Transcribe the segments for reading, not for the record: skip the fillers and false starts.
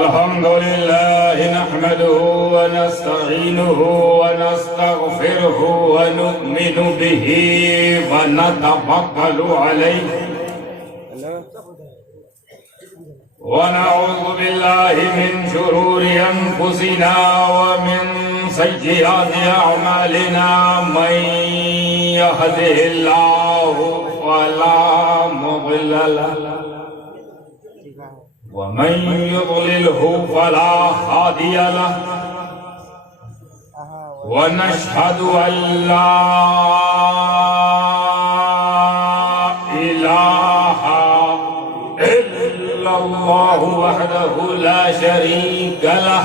الحمد لله نحمده ونستعينه ونستغفره ونؤمن به ونتوكل عليه ونعوذ بالله من شرور أنفسنا ومن سيئات أعمالنا من يهده الله فلا مضل له ومن يضلله فلا هادي له ونشهد أن لا إله إلا الله وحده لا شريك له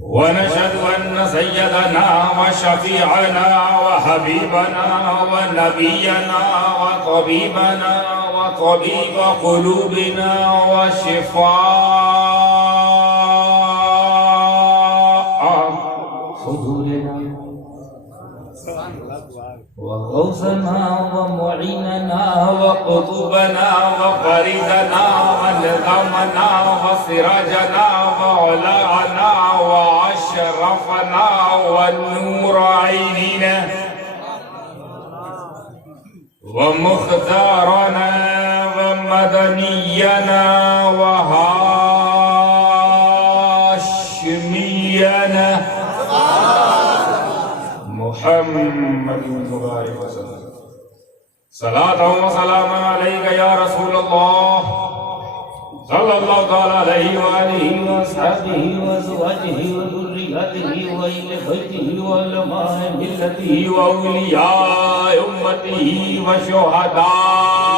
ونشهد أن سيدنا وشفيعنا وحبيبنا ونبينا وطبيبنا وطبيب قلوبنا وشفاء صدورنا وغوثنا ومعيننا وقطبنا وفريدنا ونظامنا وسراجنا وعلاءنا وأشرفنا والنور عيننا ومختارنا ومدنينا وهاشمينا محمد المبارك وسلم صلاة وسلاما عليك يا رسول الله صلى الله تعالى عليه وآله وأصحابه وأزواجه وذرياته وأهل بيته وعلماء ملته وأولياء أمته وشهداء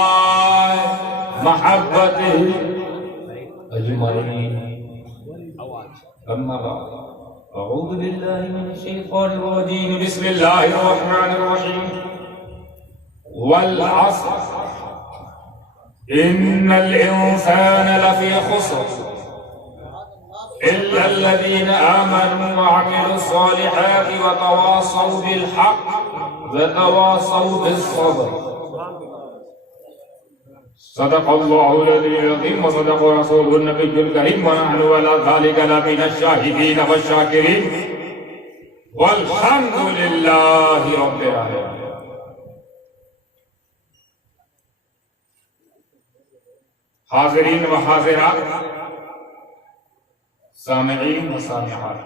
محبته أجمعين. أما بعد أعوذ بالله من الشيطان الرجيم بسم الله الرحمن الرحيم والعصر إن الإنسان لفي خسر إلا الذين آمنوا وعملوا الصالحات وتواصوا بالحق وتواصوا بالصبر. صدق الله العلي العظيم وصدق رسوله النبي الكريم ونحن على ذلك لمن الشاهدين والشاكرين والحمد لله رب العالمين. حاضرین و حاضرات، سامعین و سامعات،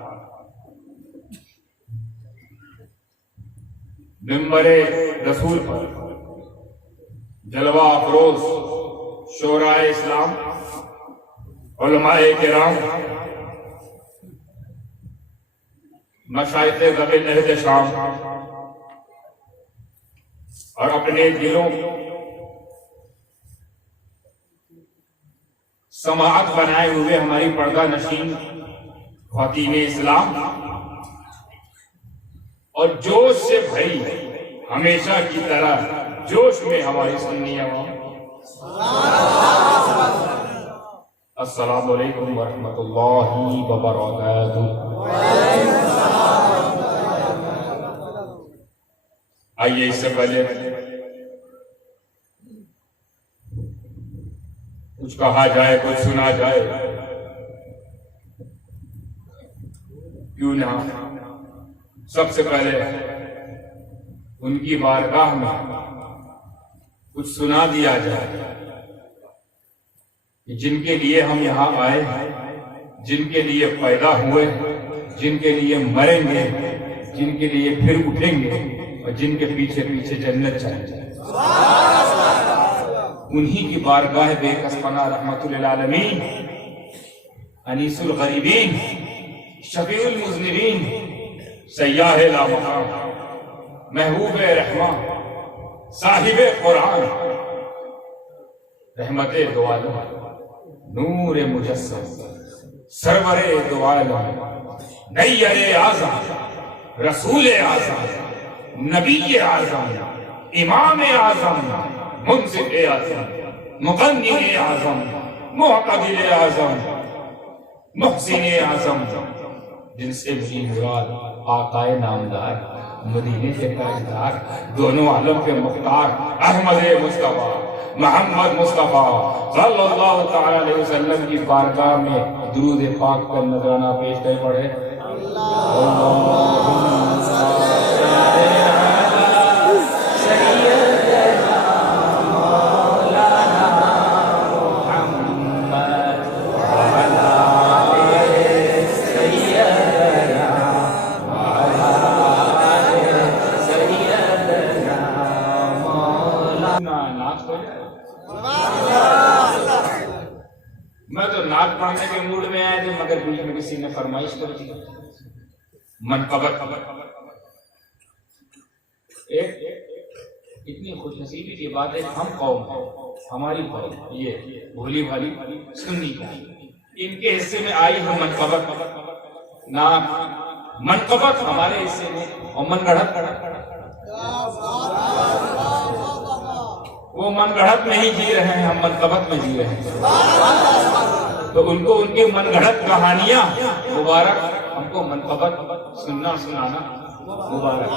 منبر رسول پر جلوہ افروز شورائے اسلام، علماء کرام، مشائخ ذوی الاحتشام اور اپنے دلوں سماعت بنائے ہوئے ہماری پردہ نشین خواتین اسلام اور جوش سے بھری ہمیشہ کی طرح جوش میں ہماری سنی عوام، السلام علیکم ورحمۃ اللہ وبرکاتہ. آئیے اس سے پہلے کچھ کہا جائے، کچھ سنا جائے، کیوں نہ سب سے پہلے ان کی بارگاہ میں کچھ سنا دیا جائے کہ جن کے لیے ہم یہاں آئے ہیں، جن کے لیے پیدا ہوئے، جن کے لیے مریں گے، جن کے لیے پھر اٹھیں گے اور جن کے پیچھے پیچھے جنت جائیں گے، انہی کی بارگاہ بے کس پناہ رحمت للعالمین، انیس الغریبین، شفیع المذنبین، سیاح لامقام، محبوب رحمان، صاحب قرآن، رحمت دو عالم، نور مجسم، سرور دو عالم، نیر اعظم، رسول اعظم، نبی اعظم، امام اعظم، منصف اعظم، مقنن اعظم، معتدل اعظم، محسن اعظم، جن سے بھی مراد آقا نامدار مدینے کے تاجدار، دونوں عالم کے مختار احمد مصطفیٰ محمد مصطفیٰ صلی اللہ تعالی علیہ وسلم کی بارگاہ میں درود پاک کا نذرانہ پیش کرے پڑھے۔ میں تو نعت پڑھنے کے موڈ میں آئے تھے، مگر بیچ میں کسی نے فرمائش کر دی منقبت۔ اتنی خوش نصیبی کی بات ہے، ہم قوم ہیں، ہماری قوم یہ بھولی بھالی سنی ان کے حصے میں آئی ہے منقبت، نعت منقبت ہمارے حصے میں، اور من گڑھت وہ من گڑھت میں ہی جی رہے ہیں، ہم منقبت میں جی رہے ہیں، تو ان کو ان کی من گڑھت کہانیاں مبارک، ہم کو منقبت سننا سنانا مبارک۔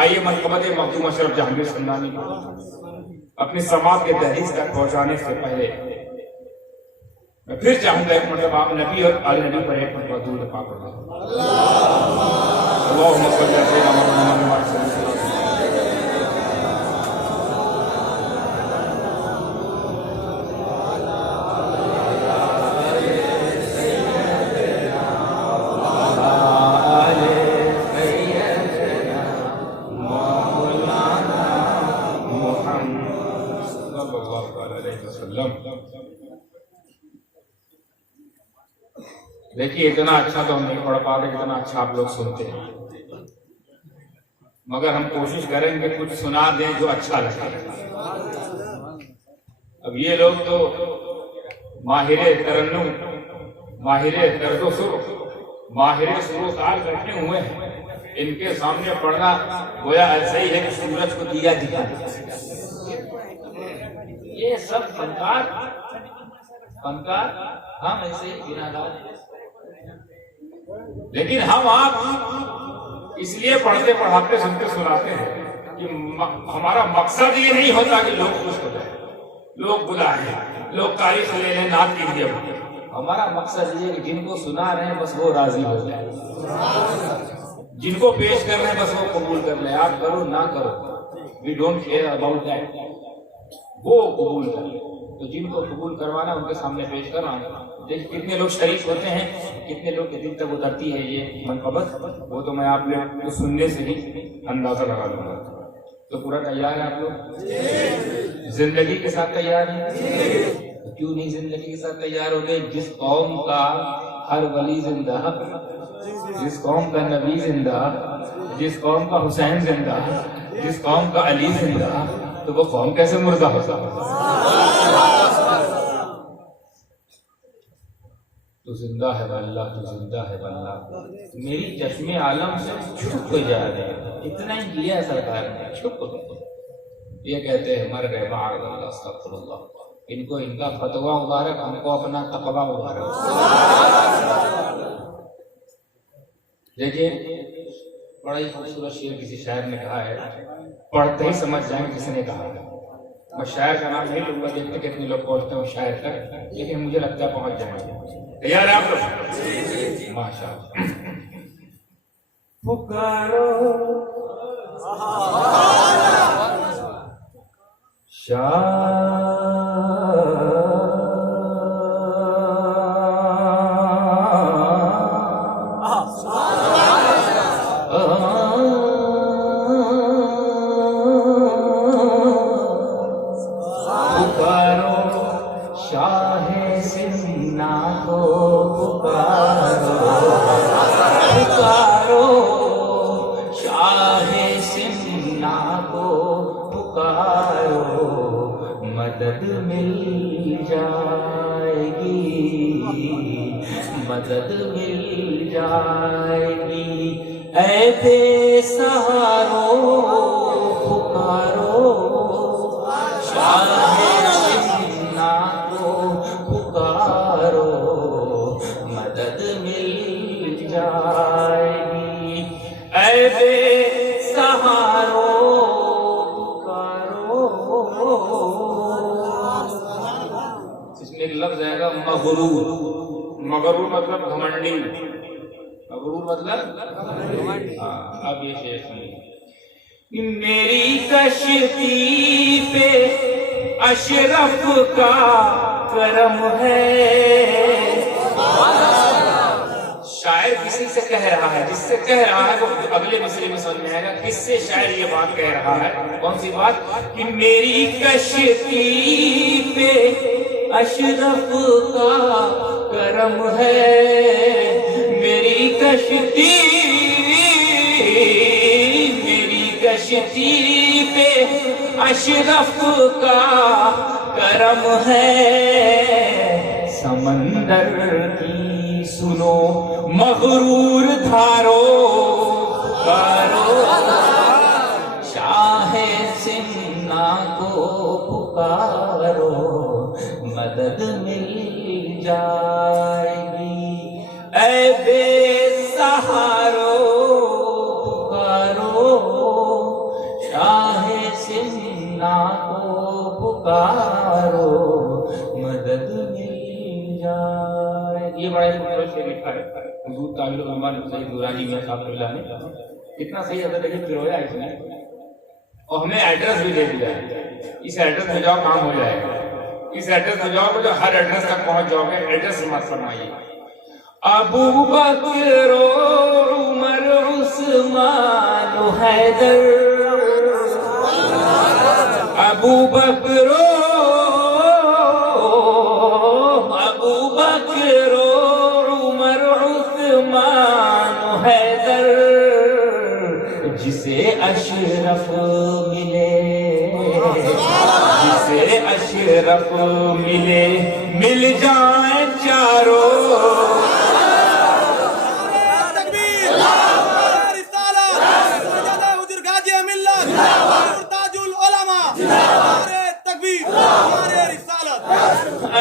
آئیے منقبت مخدوم اشرف جہانگیر سندانی کو اپنی سماعت کے دہلیز تک پہنچانے سے پہلے میں پھر چاہوں گا ایک مرتبہ آپ نبی اور آل نبی پر ایک مرتبہ درود پاک پڑھیں۔ اللہم صلی علی محمد و علی آلہ۔ دیکھیے اتنا اچھا تو ہم نہیں پڑھ پاتے اتنا اچھا آپ لوگ سنتے ہیں، مگر ہم کوشش کریں گے کچھ سنا دیں جو اچھا لگے۔ اب یہ لوگ تو ماہر ترنم، ماہر درد و سر، ماہر سر و تال بیٹھے ہوئے ہیں، ان کے سامنے پڑھنا گویا ایسا ہی ہے کہ سورج کو دیا دکھا۔ یہ سب فنکار ہم ایسے ہی بنادار، لیکن ہم آپ اس لیے پڑھتے پڑھاتے سنتے سناتے ہیں کہ ہمارا مقصد یہ نہیں ہوتا کہ لوگ خوش ہو جائیں، لوگ بلائیں، لوگ تاریخ لے لیں، نعت کی لیے۔ ہمارا مقصد یہ ہے کہ جن کو سنا رہے ہیں بس وہ راضی ہو جائیں، جن کو پیش کر رہے ہیں بس وہ قبول کر لیں، آپ کرو نہ کرو، we don't care about that، وہ قبول کر لیں۔ تو جن کو قبول کروانا ان کے سامنے پیش کرنا۔ دیکھ کتنے لوگ شریک ہوتے ہیں، کتنے لوگ کے دل تک اترتی ہے یہ منقبت، وہ تو میں آپ لوگ کو سننے سے ہی اندازہ لگا لوں گا۔ تو پورا تیار ہے آپ لوگ؟ زندگی کے ساتھ تیار ہیں؟ کیوں نہیں زندگی کے ساتھ تیار ہو گئے؟ جس قوم کا ہر ولی زندہ، جس قوم کا نبی زندہ، جس قوم کا حسین زندہ، جس قوم کا علی زندہ، تو وہ قوم کیسے مردہ ہوتا؟ تو زندہ ہے واللہ، تو زندہ ہے واللہ، میری چشم عالم سے چھپ جا رہے ہیں، اتنا ہی کیا ہے سرکار نے، چھپ۔ یہ کہتے ہیں مر گئے معاذ اللہ استغفر اللہ، ان کو ان کا فتویٰ مبارک، ہم کو اپنا تقویٰ مبارک۔ دیکھیے بڑا ہی خوبصورت شعر کسی شاعر نے کہا ہے، پڑھتے ہی سمجھ جائیں کس نے کہا ہے۔ میں شاعر کا نام نہیں لوں گا، دیکھتے کتنے لوگ پہنچتے ہیں شاعر تک، لیکن مجھے لگتا ہے پہنچ جائیں گے۔ تیار ہے آپ لوگ؟ ماشاء اللہ۔ پکارو مدد مل جائے گی، مدد مل جائے گی، اے بے سہارو پکارو، شاہ سمنا کو پکارو، مدد مل جائے گی، اے بے مغرور. مغرور مطلب گھمنڈی، مغرور مطلب اب یہ شیخ میری کشتی پہ اشرف کا کرم ہے. شاعر کسی سے کہہ رہا ہے، جس سے کہہ رہا ہے وہ اگلے مصرے میں سمجھ میں آئے گا کس سے شاعر یہ بات کہہ رہا ہے. کون سی بات؟ کہ میری کشتی پہ اشرف کا کرم ہے. میری کشتی پہ اشرف کا کرم ہے. سمندر کی سنو مغرور دھارو کارو، شاہ سمنا کو پکارو مدد مل جائے گی. اے بے سہارو پکارو، شاہ سمنا کو پکارو مدد مل جائے. یہ بڑا خوبصورت شعر لکھا ہے حضور تعبیر الرحمن سید نورانی میاں صاحب اللہ نے. کتنا صحیح حضرت لیکن پرویا اس نے، اور ہمیں ایڈریس بھی دے دیا ہے. اس ایڈریس میں جاؤ کام ہو جائے گا. اس ایڈریس میں جاؤ جو ہر ایڈریس تک پہنچ جاؤ گے. ایڈریس سماعت فرمائیے. ابو بکر عمر عثمان حیدر، ابو بکر عمر عثمان حیدر، جسے اشرف ملے، جسے اشرف ملے، مل جائیں چاروں.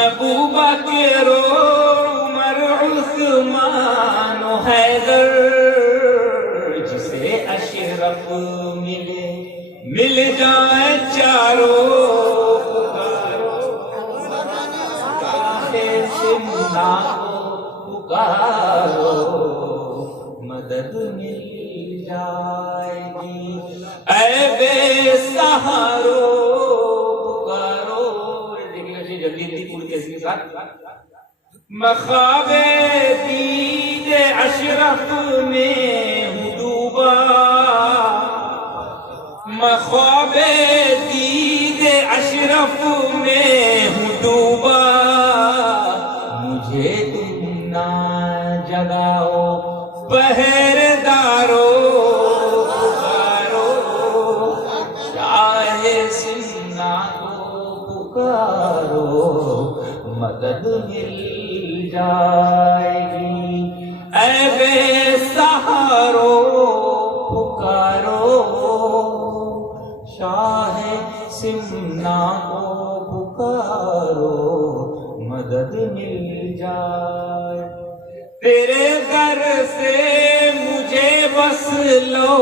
ابو بکر عمر عثمان حیدر، جسے اشرف ملے، مل جائے چاروں. سمنا کو پکارو مدد مل جائے گی. اے بے سہارو پکارو. جلدی پوری کیسی کے ساتھ. مخاب دید اشرف میں ہوں ڈوبا، مخاب دید اشرف میں ہوں ڈوبا. مجھے تم نہ جگاؤ پہرےدارو پکارو، شاہ سمنا کو پکارو مدد مل جائے گی. اے بے سہارو پکارو، شاہ سمنا کو پکارو مدد مل جائے. تیرے در سے مجھے بس لو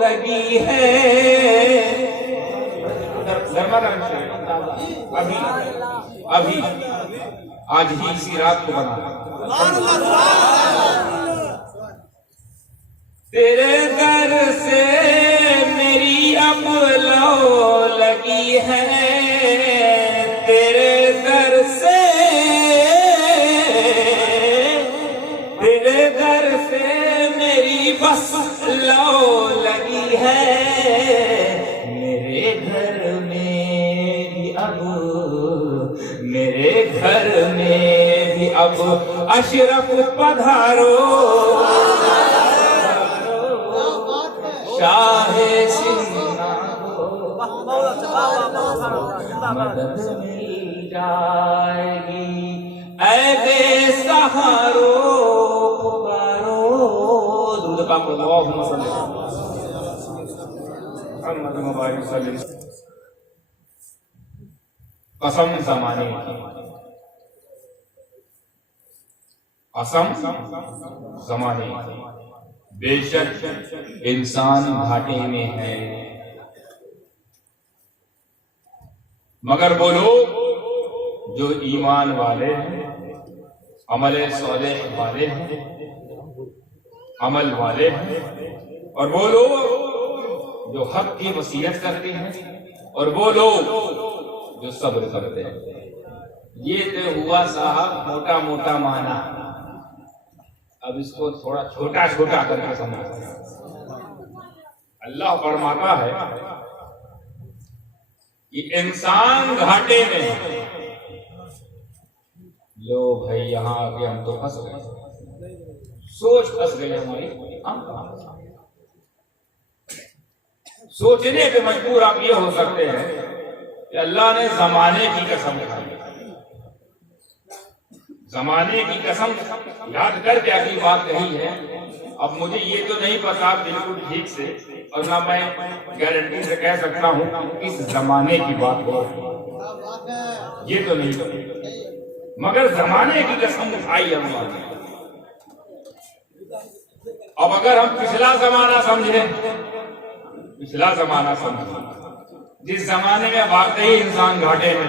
لگی ہے. ابھی آج ہی اسی رات کو بنا. تیرے در سے میری اب لو لگی ہے. تیرے در سے، تیرے در سے میری بس لو لگی ہے. میرے گھر میں بھی اب، میرے گھر میں بھی اب اشرف پدھارو. شاہ سمنا مدد مل جائے گی. اے بے سہارو پکارو. درود پاک اللہم صلی محمد مبارک صلی. قسم زمانے کی، قسم زمانے کی. بے شک انسان گھاٹے میں ہے، مگر وہ لوگ جو ایمان والے ہیں عمل صالح والے ہیں، عمل والے ہیں، اور وہ لوگ جو حق کی وصیت کرتے ہیں، اور وہ لوگ جو صبر کرتے ہیں۔ یہ تو ہوا صاحب موٹا موٹا معنی، اب اس کو تھوڑا چھوٹا چھوٹا کر کے سمجھتے ہیں۔ اللہ فرماتا ہے کہ انسان گھاٹے میں، لو بھائی یہاں آگے ہم تو پھنس گئے، سوچ پھنس گئے ہماری، ہم کہاں سوچنے پہ مجبور آپ یہ ہو سکتے ہیں کہ اللہ نے زمانے کی قسم کھائی، زمانے کی قسم یاد کر کے اگلی بات کہی ہے۔ اب مجھے یہ تو نہیں پتا بالکل ٹھیک سے، اور نہ میں گارنٹی سے کہہ سکتا ہوں اس زمانے کی بات ہو، یہ تو نہیں پتا، مگر زمانے کی قسم اٹھائی اللہ نے۔ اب اگر ہم پچھلا زمانہ سمجھیں، پچھلا زمانہ سمجھیں جس زمانے میں واقعی انسان گھاٹے میں،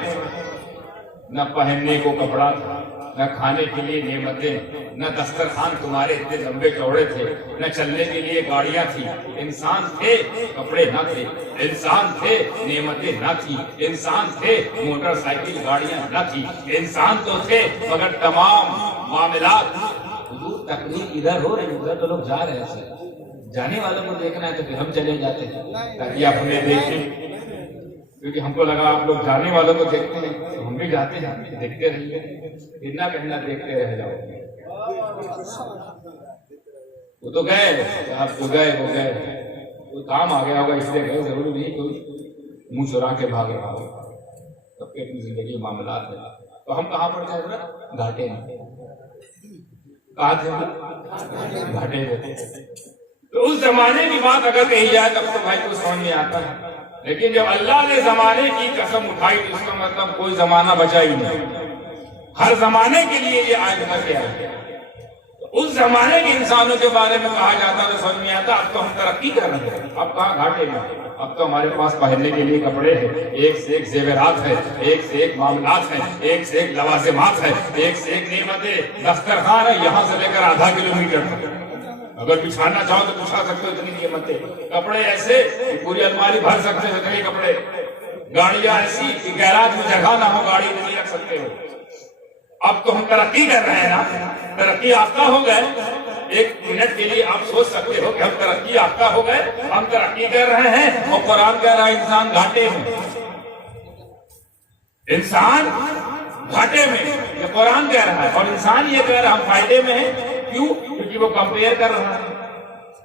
نہ پہننے کو کپڑا تھا، نہ کھانے کے لیے نعمتیں، نہ دسترخوان تمہارے اتنے لمبے چوڑے تھے، نہ چلنے کے لیے گاڑیاں تھی، انسان تھے کپڑے نہ تھے، انسان تھے نعمتیں نہ تھی، انسان تھے موٹر سائیکل گاڑیاں نہ تھی، انسان تو تھے مگر تمام معاملات۔ حضور تقریر ادھر ہو رہے، ادھر تو لوگ جا رہے تھے، جانے والوں کو دیکھنا ہے تو پھر ہم چلے جاتے ہیں تاکہ آپ ہمیں دیکھیں، کیونکہ ہم کو لگا آپ لوگ جانے والوں کو دیکھتے ہیں تو ہم بھی جاتے ہیں، دیکھتے رہیے، اتنا کہنا دیکھتے رہ جاؤ۔ وہ تو گئے، آپ تو گئے، وہ گئے، کوئی کام آ گیا ہوگا اس لیے گئے، ضروری نہیں کوئی منہ چرا کے بھاگ رہا ہو، سب کے اپنی زندگی معاملات ہے۔ تو ہم کہاں پر جائے گھاٹے میں، کہاں تھے گھاٹے میں۔ تو اس زمانے کی بات اگر کہی جائے تب تو بھائی کو سمجھ میں آتا ہے، لیکن جب اللہ نے زمانے کی قسم اٹھائی تو اس کا مطلب کوئی زمانہ بچا ہی نہیں، ہر زمانے کے لیے یہ آئندہ کیا ہے۔ اس زمانے کے انسانوں کے بارے میں کہا جاتا تو سمجھ میں آتا اب تو ہم ترقی کر رہے ہیں، اب کہاں گھاٹے میں، اب تو ہمارے پاس پہننے کے لیے کپڑے ہیں، ایک سے ایک زیورات ہے، ایک سے ایک معاملات ہیں، ایک سے ایک لوازمات ہیں، ایک سے ایک نعمتیں، دسترخوان ہے یہاں سے لے کر آدھا کلومیٹر تک، اگر بچھانا چاہو تو بچھا سکتے ہو اتنی نعمتیں، کپڑے ایسے کہ پوری الماری بھر سکتے ہو اتنے کپڑے، گاڑیاں ایسی کہ گیراج میں جگہ نہ ہو گاڑی نہیں رکھ سکتے ہو۔ اب تو ہم ترقی کر رہے ہیں نا، ترقی یافتہ ہو گئے، ایک منٹ کے لیے آپ سوچ سکتے ہو کہ ہم ترقی یافتہ ہو گئے، ہم ترقی کر رہے ہیں اور قرآن کہہ رہا ہے انسان گھاٹے میں، انسان گھاٹے میں، یہ قرآن کہہ رہا ہے، اور انسان یہ کہہ رہا ہے ہم فائدے میں ہیں، کیوں؟ کیونکہ وہ کمپیئر کر رہا ہے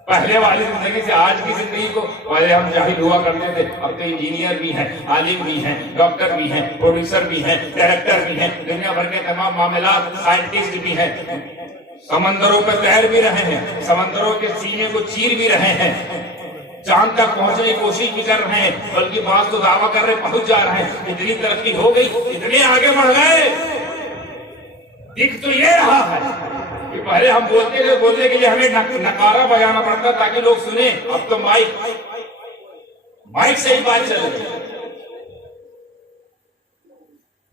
پہلے والی زندگی سے آج کی زندگی کو۔ پہلے ہم جاہل ہوا کرتے تھے، اب تو انجینئر بھی ہیں، عالم بھی ہیں، ڈاکٹر بھی ہیں، پروڈیوسر بھی ہیں، ڈائریکٹر بھی ہیں، دنیا بھر کے تمام معاملات، سائنٹسٹ بھی ہیں، سمندروں پہ تیر بھی رہے ہیں، سمندروں کے سینے کو چیر بھی رہے ہیں، چاند تک پہنچنے کی کوشش بھی کر رہے ہیں، بلکہ بعض تو دعویٰ کر رہے پہنچ جا رہے ہیں۔ اتنی ترقی ہو گئی، اتنے آگے بڑھ گئے، دکھ تو یہ رہا ہے کہ پہلے ہم بولتے تھے، بولنے کے لیے ہمیں نکارا بجانا پڑتا تاکہ لوگ سنیں، اب تو مائک سے ہی بات چل رہی ہے،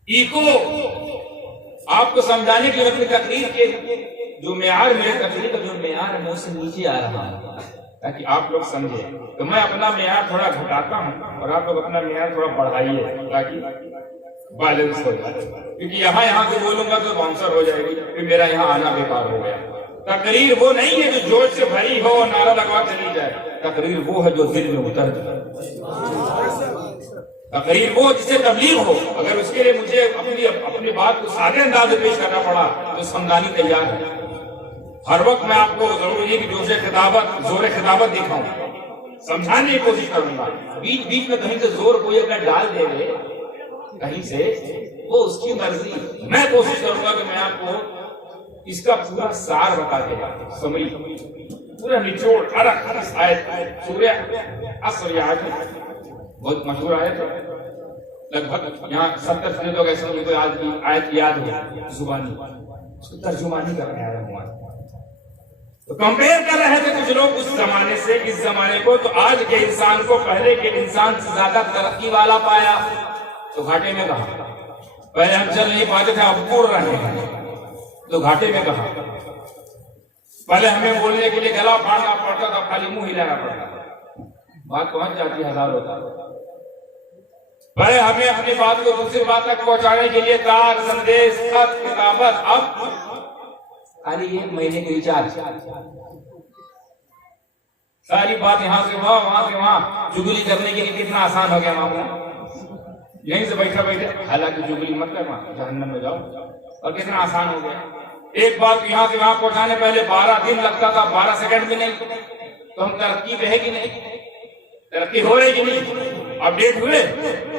ایکو۔ آپ کو سمجھانے کے لیے اپنی تقریر کے جو معیار، میرے تقریر کا جو معیار ہے وہ سے نیچے آ رہا ہے تاکہ آپ لوگ سمجھیں، تو میں اپنا معیار تھوڑا گھٹاتا ہوں اور آپ لوگ اپنا معیار تھوڑا بڑھائیے تاکہ بیلنس ہو جائے، کیونکہ یہاں سے بولوں گا تو باؤنسر ہو جائے گی، پھر میرا یہاں آنا بیکار ہو گیا۔ تقریر وہ نہیں ہے جو جوش سے بھری ہو اور نعرہ لگوا چلی جائے، تقریر وہ ہے جو دل میں اتر جائے، تقریر وہ جسے تبلیغ ہو۔ اگر اس کے لیے مجھے اپنی بات کو سادے انداز میں پیش کرنا پڑا تو سمجھانی تیار ہے۔ ہر وقت میں آپ کو ضروری ہے کہ زور خطابت دکھاؤں، سمجھانے کی کوشش کروں گا، بیچ میں کہیں سے زور کوئی اگر ڈال دے گے کہیں سے، وہ اس کی مرضی، میں کوشش کروں گا کہ میں آپ کو اس کا پورا سار بتا دے گا، سمری پورا نچوڑ سورہ عصر، یہ آیت بہت مشہور آیت ہے، لگ بھگ یہاں 70% لوگ ایسے ہوں گے آیت یاد ہو زبانی، اس کو ترجمانی کرنے آ رہے ہیں۔ تو کمپیئر کر رہے تھے کچھ لوگ اس زمانے سے اس زمانے کو، تو آج کے انسان کو پہلے کے انسان سے زیادہ ترقی والا پایا، تو گھاٹے میں کہا، پہلے ہم چل نہیں پاتے تھے اب اڑ رہے ہیں، تو گھاٹے میں کہا پہلے ہمیں بولنے کے لیے گلا پھاڑنا پڑتا تھا، خالی منہ ہلانا پڑتا تھا، بات پہنچ جاتی ہزار ہوتا. پہلے ہمیں اپنی بات کو دوسری بات تک پہنچانے کے لیے تار، سندیش، خط، کتابت، اب خالی 1 مہینے کے ریچارج، ساری بات یہاں سے وہاں، وہاں سے وہاں. چگلی کرنے کے لیے کتنا آسان ہو گیا ماموں، یہیں سے بیٹھا بیٹھے، حالانکہ چگلی مت کرنا، جہنم میں جاؤ. اور کتنا آسان ہو گیا، ایک بات یہاں سے وہاں پہنچانے پہلے 12 دن لگتا تھا، 12 سیکنڈ بھی نہیں. تو ہم ترقی پہ ہے کہ نہیں؟ ترقی ہو رہی کہ نہیں؟ اپڈیٹ ہوئے،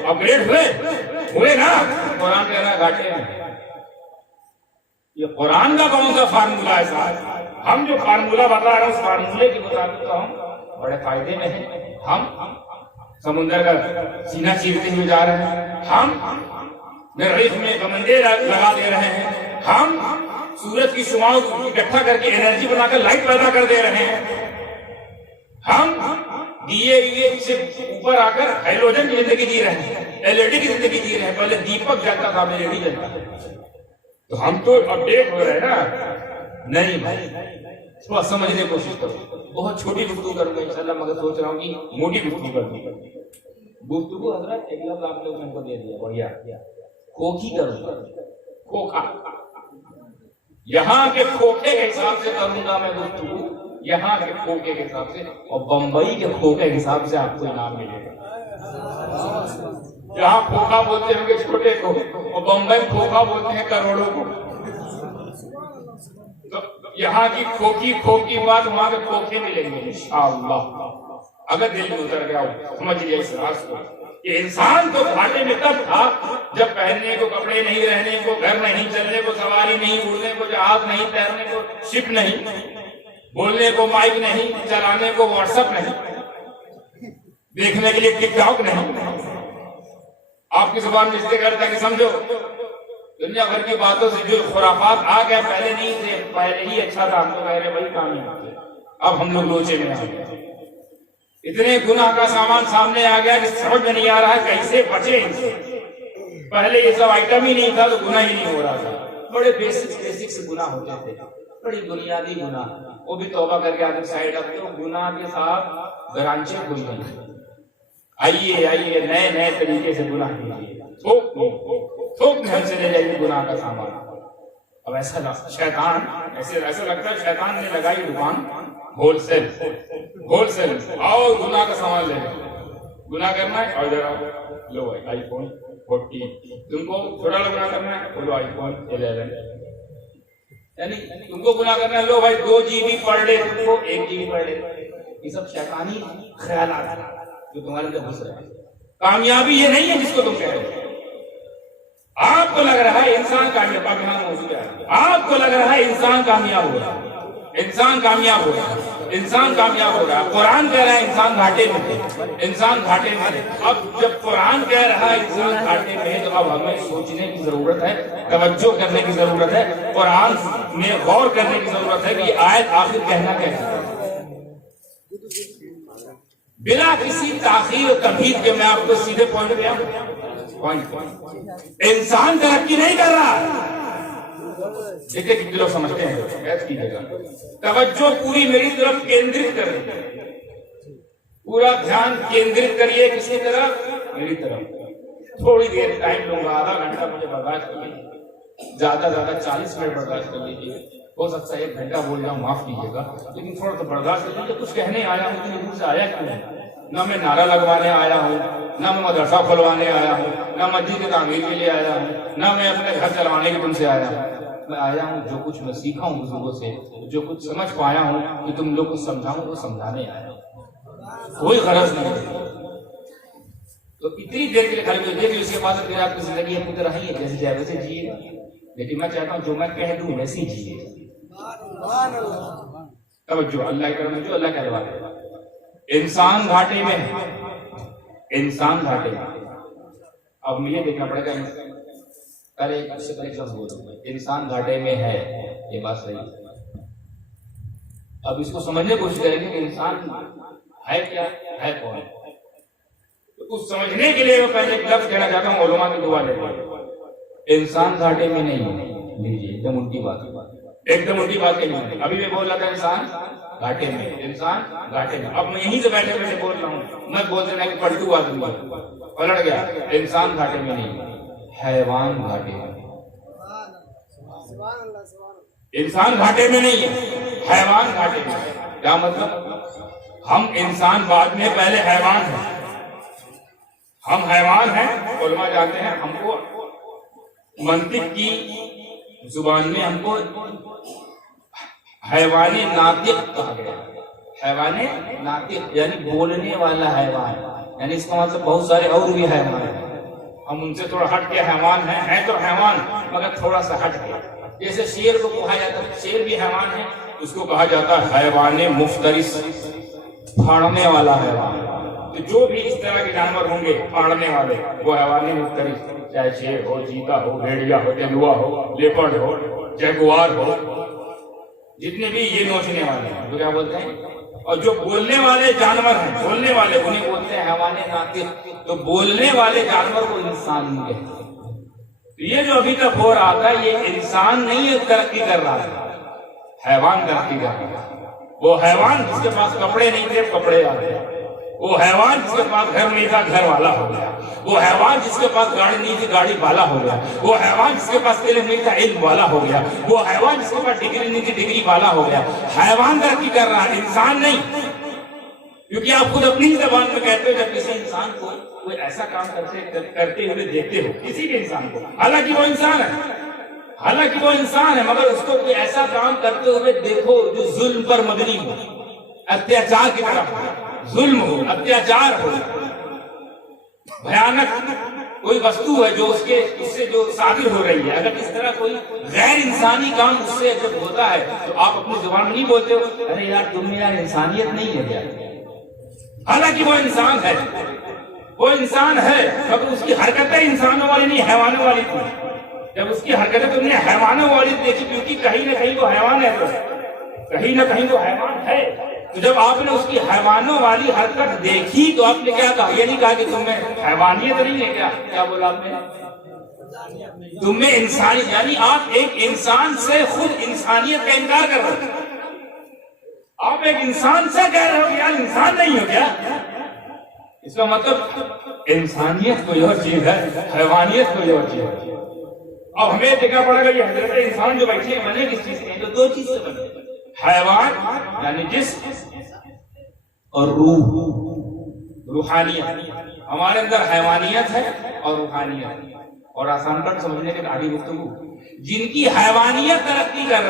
اپگریڈ ہوئے نا. قرآن کہہ رہا ہے گھاٹے میں. یہ قرآن کا کون سا فارمولا ہے صاحب؟ ہم جو فارمولا بتا رہے ہیں اس فارمولے کے مطابق تو ہم بڑے فائدے میں ہیں. ہم سمندر کا سینہ چیرتے ہوئے جا رہے ہیں، ہم مریخ میں کمندے لگا دے رہے ہیں، ہم سورج کی شعاعوں کو اکٹھا کر کے انرجی بنا کر لائٹ پیدا کر دے رہے ہیں، ہم دیے سے اوپر آ کر ہائیڈروجن کی زندگی جی رہے ہیں، LED کی زندگی جی رہے ہیں. پہلے دیپک جلتا تھا، LED جلتا تھا. تو ہم تو اپڈیٹ ہو رہے ہیں نا. نہیں بھائی، تھوڑا سمجھنے کی کوشش کرو. بہت چھوٹی گفتگو کروں گا انشاءاللہ، مگر سوچ رہا ہوں کہ موٹی گفتگو کروں گا. گفتگو حضرت ایک لفظ آپ نے کو دے دیا، بڑھیا کھوکھی کروں گا. کھوکھا، یہاں کے کھوکھے کے حساب سے کروں گا میں گفتگو، یہاں کے کھوکھے کے حساب سے، اور بمبئی کے کھوکھے کے حساب سے آپ کو انعام ملے گا. یہاں کھوکھا بولتے ہیں کہ چھوٹے کو، اور بمبئی کھوکھا بولتے ہیں کروڑوں کو. یہاں کی کھوکی بات وہاں کے کھوکھے ملیں گے انشاءاللہ. اگر دل میں اتر گیا ہو سمجھ لیا اس راز کو کہ انسان تو گھاٹے میں تب تھا جب پہننے کو کپڑے نہیں، رہنے کو گھر نہیں، چلنے کو سواری نہیں، اڑنے کو جہاز نہیں، تیرنے کو شپ نہیں، بولنے کو مائک نہیں، چلانے کو واٹس ایپ نہیں، دیکھنے کے لیے ٹک ٹاک نہیں. آپ کی زبان میں استعمال کرتا کہ سمجھو دنیا بھر کی باتوں سے جو خرافات آ گئے، پہلے نہیں تھے، پہلے ہی اچھا تھا، ہم تو کہہ رہے وہی کامیاب تھے. اب ہم لوگ لوچے میں آ گئے، اتنے گناہ کا سامان سامنے آ گیا کہ سمجھ میں نہیں آ رہا کیسے بچے ان سے. پہلے یہ سب آئٹم ہی نہیں تھا تو گناہ ہی نہیں ہو رہا تھا. بڑے بیسک سے گناہ ہوتے تھے، بڑی بنیادی گناہ، وہ بھی توبہ کر کے آدمی سائڈ اب تو گناہ کے ساتھ برانچیں کھل گئی. آئیے نئے طریقے سے گناہ کیجیے، تھوک میں ہم سے لے جائیے گناہ کا سامان. اب ایسا شیطان ایسا لگتا ہے شیطان نے لگائی دکان ہول سیل، آؤ گناہ کا سامان لے گناہ کرنا ہے اور ادھر آؤ، لو آئی فون 14، تم کو چھوٹا گناہ کرنا ہے لو آئی فون 11، یعنی تم کو گناہ کرنا ہے لو بھائی 2 GB پر ڈے، تم کو 1 GB پر ڈے. یہ سب شیطانی خیالات جو تمہارے اندر گھس رہے ہیں. کامیابی یہ نہیں ہے جس کو تم کہہ رہے ہو. آپ کو لگ رہا ہے انسان کامیاب، آپ کو لگ رہا ہے انسان کامیاب ہو رہا ہے، انسان کامیاب ہو رہا ہے. قرآن کہہ رہا ہے انسان گھاٹے میں تھے، انسان گھاٹے میں تھے. اب جب قرآن کہہ رہا ہے انسان گھاٹے میں ہے تو اب ہمیں سوچنے کی ضرورت ہے، توجہ کرنے کی ضرورت ہے، قرآن میں غور کرنے کی ضرورت ہے کہ یہ آیت آخر کہنا کیا ہے. بلا کسی تاخیر و تمہید کے میں آپ کو سیدھے پوائنٹ پہ آؤں. انسان ترقی نہیں کر رہا. دیکھیں کتنے لوگ سمجھتے ہیں، توجہ پوری میری طرف کیندرت کریں، پورا دھیان کیندرت کریے کسی طرف، میری طرف. تھوڑی دیر ٹائم لوں گا، آدھا گھنٹہ مجھے برداشت کیجیے، زیادہ 40 منٹ برداشت کر لیجیے. ہو سکتا ہے 1 گھنٹہ بول جاؤں، معاف کیجیے گا، لیکن تھوڑا سا برداشت کر لیجیے. کچھ کہنے آیا ہوں اتنی دور سے آیا کیوں ہے؟ نہ میں نعرہ لگوانے آیا ہوں، نہ میں مدرسہ کھلوانے آیا ہوں، نہ مسجد کی تعمیر کے لیے آیا ہوں، نہ میں اپنے گھر چلوانے کے تم سے آیا ہوں. میں آیا ہوں جو کچھ میں سیکھا ہوں بزرگوں سے، جو کچھ سمجھ پایا ہوں کہ تم لوگ کو سمجھاؤں، وہ سمجھانے آیا ہوں. کوئی غرض نہیں ہے. تو اتنی دیر کے لیے خالی دیکھ اس کے بعد پھر آپ کی زندگی اپنی طرح ہی ہے، جیسے چاہے ویسے جیے. لیکن میں چاہتا ہوں جو میں کہہ دوں ویسے ہی جیے. توجہ، اللہ کرم جو اللہ کہہ رہا ہے. انسان گھاٹے میں ہے، انسان گھاٹے میں. اب مجھے دیکھنا پڑے گا، پہلے ایک لفظ بولوں، انسان گھاٹے میں ہے، یہ بات صحیح ہے. اب اس کو سمجھنے کی کوشش کریں گے کہ انسان ہے کیا، ہے کون. تو اس سمجھنے کے لیے میں پہلے ایک لفظ کہنا چاہتا ہوں، علماء کی دعا لے. انسان گھاٹے میں نہیں ہے، لیجیے ایک دم الٹی بات کہی. ابھی میں بول رہا تھا انسان گھاٹے میں. اب میں یہیں سے بیٹھے بول رہا ہوں. میں بول دینا کہ پلٹو آدمی پلٹ گیا. انسان گھاٹے میں نہیں, حیوان گھاٹے میں. انسان گھاٹے میں نہیں ہے, حیوان گھاٹے میں. کیا مطلب؟ ہم انسان بعد میں, پہلے حیوان ہیں. ہم حیوان ہیں. علماء جانتے ہیں ہم کو منطق کی زبان میں ہم کو حیوان ناطق کہا گیا. حیوان ناطق یعنی بولنے والا حیوان. یعنی اس کا مطلب بہت سارے اور بھی حیوان ہیں, ہم ان سے تھوڑا ہٹ کے حیوان ہیں تو حیوان مگر تھوڑا سا ہٹ کے. جیسے شیر کو کہا جاتا ہے, شیر بھی حیوان ہے, اس کو کہا جاتا ہے حیوان مفترس, پھاڑنے والا حیوان. تو جو بھی اس طرح کے جانور ہوں گے پھاڑنے والے, وہ حیوان مفترس. چاہے شیر ہو, چیتا ہو, بھیڑیا ہو, تیندوا ہو, لیپرڈ ہو, جگوار ہو, جتنے بھی یہ نوچنے والے ہیں تو کیا بولتے ہیں. اور جو بولنے والے جانور ہیں, بولنے والے, انہیں بولتے ہیں حیوان ناطق. تو بولنے والے جانور کو انسان کہتے ہیں. یہ جو ابھی تک ہو رہا تھا یہ انسان نہیں ہے ترقی کر رہا ہے, حیوان ترقی کر رہا ہے. وہ حیوان جس کے پاس کپڑے نہیں تھے کپڑے آ گئے. وہ حیوان جس کے پاس گھر نہیں تھا گھر والا ہو گیا. وہ حیوان جس کے پاس گاڑی نہیں تھی گاڑی والا ہو گیا. وہ حیوان جس کے پاس علم نہیں تھا علم والا ہو گیا. وہ حیوان جس کے پاس ڈگری نہیں تھی ڈگری والا ہو گیا. حیوان ترقی کر رہا ہے, انسان نہیں. کیونکہ آپ خود اپنی زبان میں کہتے ہو جب کسی انسان کو کوئی ایسا کام کرتے ہوئے دیکھتے ہو, کسی بھی انسان کو, حالانکہ وہ انسان ہے مگر اس کو کوئی ایسا کام کرتے ہوئے دیکھو جو ظلم پر مبنی ہو, اتیاچار کی طرف ہو, ظلم ہو, اتیاچار ہو, بھیانک کوئی وستو ہے جو اس سے جو صادر ہو رہی ہے. اگر اس طرح کوئی غیر انسانی کام اس سے جب ہوتا ہے تو آپ اپنی زبان میں نہیں بولتے ہو ارے یار تم میں یار انسانیت نہیں ہے کیا. حالانکہ وہ انسان ہے مگر اس کی حرکتیں انسانوں والی نہیں حیوانوں والی تھی. جب اس کی حرکتیں تم نے حیوانوں والی دیکھی, کیونکہ کہیں نہ کہیں وہ حیوان ہے, کہیں نہ کہیں وہ حیوان ہے. تو جب آپ نے اس کی حیوانوں والی حرکت دیکھی تو آپ نے کیا کہا؟ یہ نہیں کہا کہ تم میں حیوانیت نہیں ہے. کیا بولا آپ نے؟ تم میں انسانیت, یعنی آپ ایک انسان سے خود انسانیت کا انکار کر رہے ہیں. آپ ایک انسان سے کہہ رہے ہو کہ یار انسان نہیں ہو کیا. اس کا مطلب انسانیت کوئی اور چیز ہے, حیوانیت کوئی اور چیز ہے. اب ہمیں دیکھنا پڑے گا یہ حضرت انسان جو بیٹھے بنے کس چیز سے؟ جو دو چیز سے بنے, حیوان یعنی جسم اور روح, روحانیت. ہمارے اندر حیوانیت ہے اور روحانیت. اور آسان پر سمجھنے کے آگے گفتگو, جن کی حیوانیت ترقی کر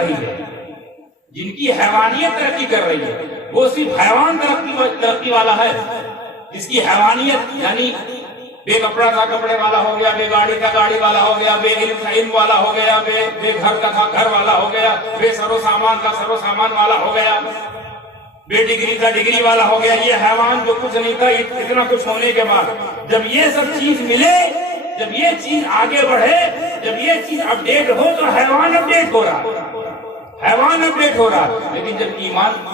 رہی ہے وہ صرف حیوان ترقی والا ہے. جس کی حیوانیت یعنی بے کپڑا تھا کپڑے والا ہو گیا, بے گاڑی کا گاڑی والا ہو گیا, بے علم کا علم والا ہو گیا, بے گھر کا تھا گھر والا ہو گیا, بے سرو سامان کا سرو سامان والا ہو گیا, بے ڈگری کا ڈگری والا ہو گیا. یہ حیوان جو کچھ نہیں تھا اتنا کچھ ہونے کے بعد جب یہ سب چیز ملے, جب یہ چیز آگے بڑھے, جب یہ چیز اپڈیٹ ہو تو حیوان اپڈیٹ ہو رہا. لیکن جب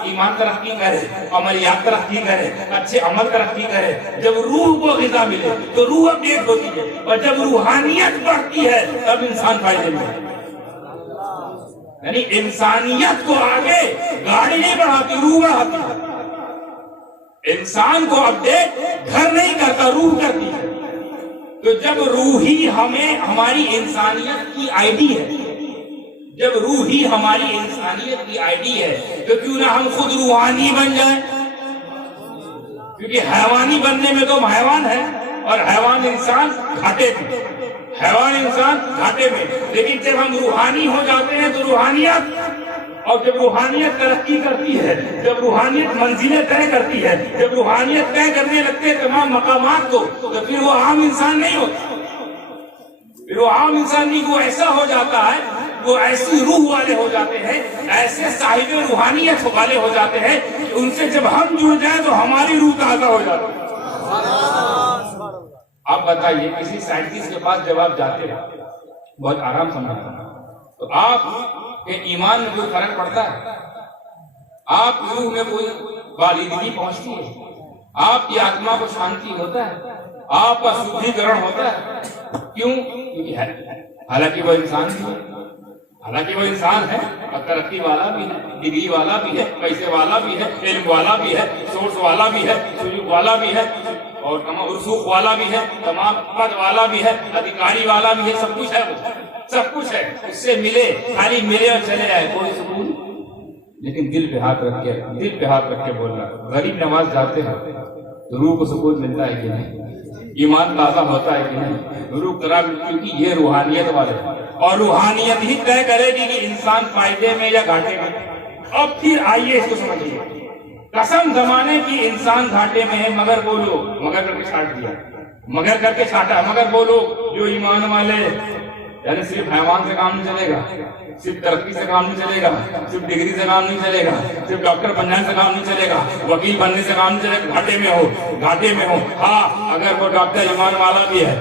ایمان ترقی کرے, عملیات ترقی کرے, اچھے عمل ترقی کرے, جب روح کو غذا ملے تو روح اپڈیٹ ہوتی ہے. اور جب روحانیت بڑھتی ہے تب انسان فائدے میں. یعنی انسانیت کو آگے گاڑی نہیں بڑھاتی, روح بڑھاتی ہے. انسان کو اپڈیٹ گھر نہیں کرتا, روح کرتی ہے. تو جب روح ہی ہماری انسانیت کی آئی ڈی ہے, جب روح ہی ہماری انسانیت کی آئی ڈی ہے تو کیوں نہ ہم خود روحانی بن جائیں. کیونکہ حیوانی بننے میں تو ہم حیوان ہیں اور حیوان انسان گھاٹے میں. لیکن جب ہم روحانی ہو جاتے ہیں تو روحانیت, اور جب روحانیت ترقی کرتی ہے, جب روحانیت منزلیں طے کرتی ہے, جب روحانیت طے کرنے لگتے ہیں تمام مقامات کو, تو پھر وہ عام انسان نہیں ہوتا. پھر وہ عام انسان نہیں, وہ ایسا ہو جاتا ہے, وہ ایسی روح والے ہو جاتے ہیں, ایسے صاحب روحانیت والے ہو جاتے ہیں کہ ان سے جب ہم جڑ جائیں تو ہماری روح تازہ ہو جاتی ہے. آپ بتائیے کسی سائنٹسٹ کے پاس جب آپ جاتے ہیں بہت آرام سمجھتا تو آپ کے ایمان میں کوئی فرق پڑتا ہے؟ آپ کی روح میں کوئی بالندگی پہنچتی ہے؟ آپ کی آتما کو شانتی ہوتا ہے؟ آپ کا شدھیکرن ہوتا ہے؟ کیوں؟ کیونکہ حالانکہ وہ انسان بھی ہے, حالانکہ وہ انسان ہے اور ترقی والا بھی ہے، ڈگری والا بھی ہے، پیسے والا بھی ہے، علم والا بھی ہے، سورس والا بھی ہے، سلوک والا بھی ہے، اور تمام رسوخ والا بھی ہے، تمام پد والا بھی ہے، ادھیکاری والا بھی ہے، سب کچھ ہے، سب کچھ ہے. اس سے ملے، خالی ملے اور چلے آئے، کوئی سکون. لیکن دل پہ ہاتھ رکھ کے بولنا. غریب نواز جاتے ہیں تو روح کو سکون ملتا ہے کہ نہیں؟ ایمان تازہ ہوتا ہے کہ نہیں؟ روح قرار، کیونکہ یہ روحانیت والے ہیں، اور روحانیت ہی طے کرے گی کہ انسان فائدے میں یا گھاٹے میں. اب پھر آئیے اس کو سمجھیے. قسم زمانے کی انسان گھاٹے میں ہے، مگر بولو، مگر کر کے چھاٹ دیا، مگر کر کے چھاٹا. مگر بولو جو ایمان والے، یعنی صرف حیوان سے کام نہیں چلے گا، صرف ترقی سے کام نہیں چلے گا، صرف ڈگری سے کام نہیں چلے گا، صرف ڈاکٹر بننے سے کام نہیں چلے گا، وکیل بننے سے کام نہیں چلے گا. گھاٹے میں ہو. ہاں اگر وہ ڈاکٹر ایمان والا بھی ہے،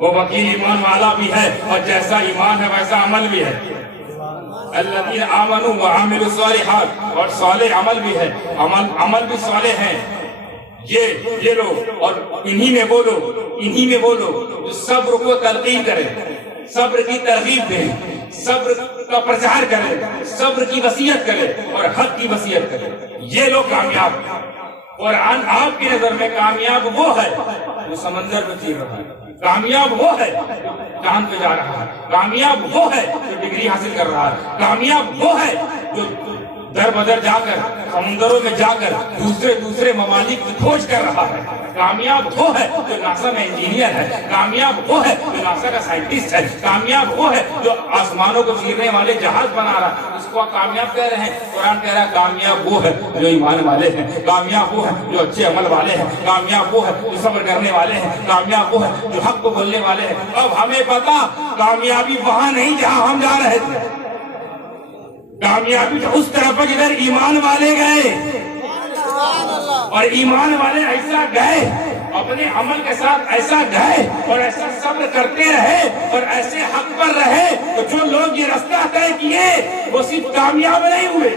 وہ وکیل ایمان والا بھی ہے، اور جیسا ایمان ہے ویسا عمل بھی ہے. الذین آمنوا وعملوا الصالحات، اور صالح عمل بھی ہے، عمل بھی صالح ہیں. یہ لوگ، اور انہی میں بولو جو صبر کو تلقین کرے، صبر کی ترغیب دے، صبر کا پرچار کرے، صبر کی وصیت کرے اور حق کی وصیت کرے. یہ لوگ کامیاب. قرآن آپ کی نظر میں کامیاب وہ ہے جو سمندر میں چیر رہا ہے، کامیاب وہ ہے جو چاند پہ جا رہا ہے، کامیاب وہ ہے جو ڈگری حاصل کر رہا ہے، کامیاب وہ ہے جو در بدر جا کر سمندروں میں جا کر دوسرے ممالک کی کھوج کر رہا ہے. کامیاب وہ ہے جو ناسا میں انجینئر ہے، کامیاب وہ ہے جو ناسا کا سائنٹسٹ ہے، کامیاب وہ ہے جو آسمانوں کو چیرنے والے جہاز بنا رہا ہے. اس کو کامیاب کہہ رہے ہیں. قرآن کہہ رہا ہے کامیاب وہ ہے جو ایمان والے ہیں، کامیاب وہ ہے جو اچھے عمل والے ہیں، کامیاب وہ ہے جو صبر کرنے والے ہیں، کامیاب وہ ہے جو حق کو بولنے والے ہیں. اب ہمیں پتا کامیابی وہاں نہیں جہاں ہم جا رہے تھے، کامیابی تو اس طرف جدھر ایمان والے گئے. اور ایمان والے ایسا گئے، اپنے عمل کے ساتھ ایسا گئے اور ایسا صبر کرتے رہے اور ایسے حق پر رہے، تو جو لوگ یہ راستہ طے کیے وہ صرف کامیاب نہیں ہوئے.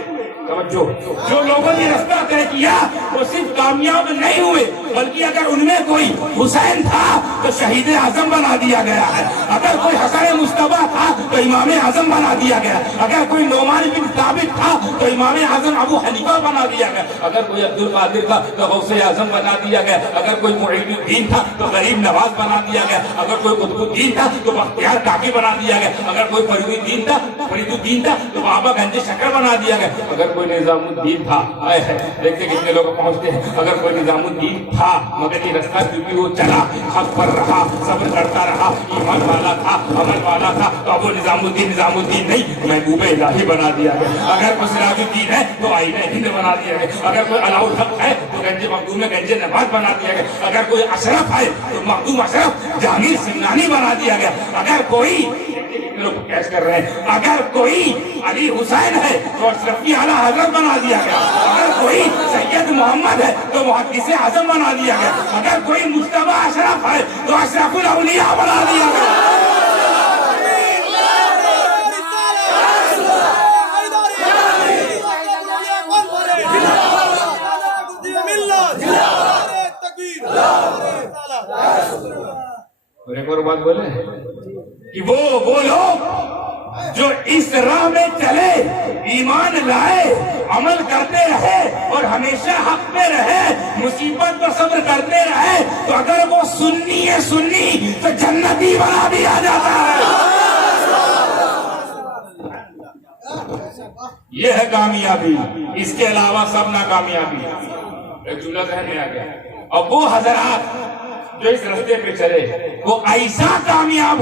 جو لوگوں نے راستہ طے کیا وہ صرف کامیاب نہیں ہوئے، بلکہ اگر ان میں کوئی حسین تھا تو شہید اعظم بنا دیا گیا ہے، اگر کوئی حسن مصطفیٰ تھا تو امام اعظم بنا دیا گیا، اگر کوئی نعمان بن ثابت تھا تو امام اعظم ابو حنیفہ بنا دیا گیا، اگر کوئی عبد القادر تھا تو غوث اعظم بنا دیا گیا، اگر کوئی معین الدین تھا تو غریب نواز بنا دیا گیا، اگر کوئی قطب الدین تھا تو بختیار کاکی بنا دیا گیا، اگر کوئی فرید الدین تھا تو بابا گنج شکر بنا دیا گیا، اگر کوئی نظام الدین تھا، دیکھتے کتنے لوگ پہنچتے ہیں، اگر کوئی نظام الدین تھا مگر یہ راستہ کیونکہ وہ چلا، حق پر رہا، صبر کرتا رہا، ایمان والا تھا، عمل والا تھا، تو اب وہ نظام الدین نہیں محبوب الہی بنا دیا گیا. اگر کوئی سراج الدین ہے تو آئین ہند بنا دیا گیا، اگر کوئی علاء الحق ہے تو گنج مخدوم گنج نواز بنا دیا گیا، اگر کوئی اشرف ہے تو مخدوم اشرف جہانگیر سمنانی بنا دیا گیا، اگر کوئی لوگ کیش کر رہے ہیں، اگر کوئی علی حسین ہے تو اشرفی اعلیٰ حضرت بنا دیا گیا، اگر کوئی سید محمد ہے تو محدث اعظم بنا دیا گیا، اگر کوئی مجتبی اشرف ہے تو اشرف الاولیاء بنا دیا گیا. اور ایک اور بات بولے کہ وہ لوگ جو اس راہ میں چلے، ایمان لائے، عمل کرتے رہے اور ہمیشہ حق پہ رہے، مصیبت پر صبر کرتے رہے، تو اگر وہ سنی ہے تو جنتی بنا دیا جاتا ہے. یہ ہے کامیابی، اس کے علاوہ سب ناکامیابی. ایک جملہ ذہن میں آ گیا. اب وہ حضرات جو اس راستے پہ چلے وہ ایسا کامیاب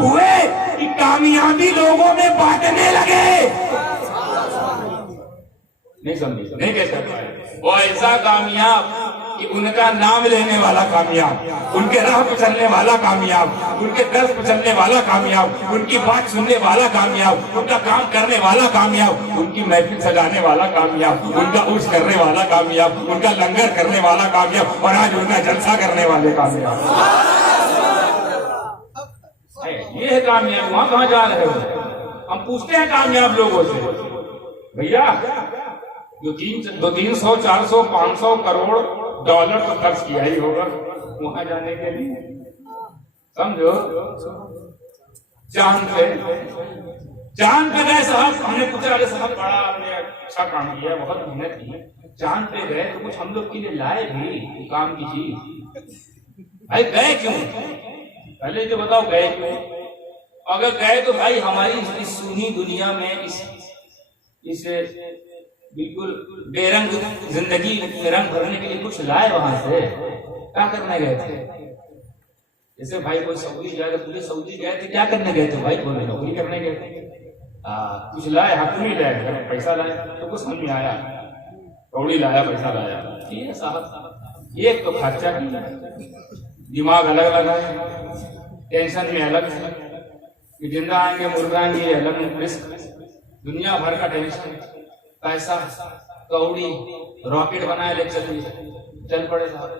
ہوئے کہ کامیابی لوگوں میں بانٹنے لگے. نہیں سمجھے، نہیں کہہ سکتے. وہ ایسا کامیاب کہ ان کا نام لینے والا کامیاب، ان کے راہ پہ چلنے والا کامیاب، ان کے درس پہ چلنے والا کامیاب، ان کی بات سننے والا کامیاب، ان کا کام کرنے والا کامیاب، ان کی محفل سجانے والا کامیاب، ان کا عرس کرنے والا کامیاب، ان کا لنگر کرنے والا کامیاب، اور آج ان کا جلسہ کرنے والے کامیاب. یہ ہے کامیاب. وہاں کہاں جا رہے ہو؟ ہم پوچھتے ہیں کامیاب لوگوں سے، بھیا جو 300 400 500 کروڑ ڈالر تو خرچ کیا ہی ہوگا وہاں جانے کے لیے. سمجھو چاند پہ گئے صاحب، ہم نے پوچھا ارے صاحب بڑا آپ نے اچھا کام کیا، بہت محنت کی، چاند پہ گئے تو کچھ ہم لوگ کے لیے لائے بھی کام کی چیز؟ بھائی گئے کیوں؟ پہلے جو بتاؤ گئے کیوں؟ اگر گئے تو بھائی ہماری اس سونی دنیا میں اس بالکل بے رنگ زندگی میں رنگ بھرنے کے لیے کچھ لائے وہاں سے؟ کیا کرنے گئے تھے؟ جیسے بھائی کوئی سعودی جائے تو پورے سعودی گئے تھے، کیا کرنے گئے تھے بھائی؟ بولے نوکری کرنے گئے تھے، کچھ لائے، ہاتھ نہیں لائے، پیسہ لائے تو کچھ سمجھ میں آیا، کوڑی لایا، پیسہ لایا، ٹھیک ہے صاحب، ایک تو خرچہ دماغ الگ الگ ہے، ٹینشن میں الگ ہے کہ زندہ آئیں گے مردہ آئیں گے، الگ رسک، دنیا بھر کا ٹینشن، پیسہ کوڑی، راکٹ بنائے لے چل پڑے صاحب،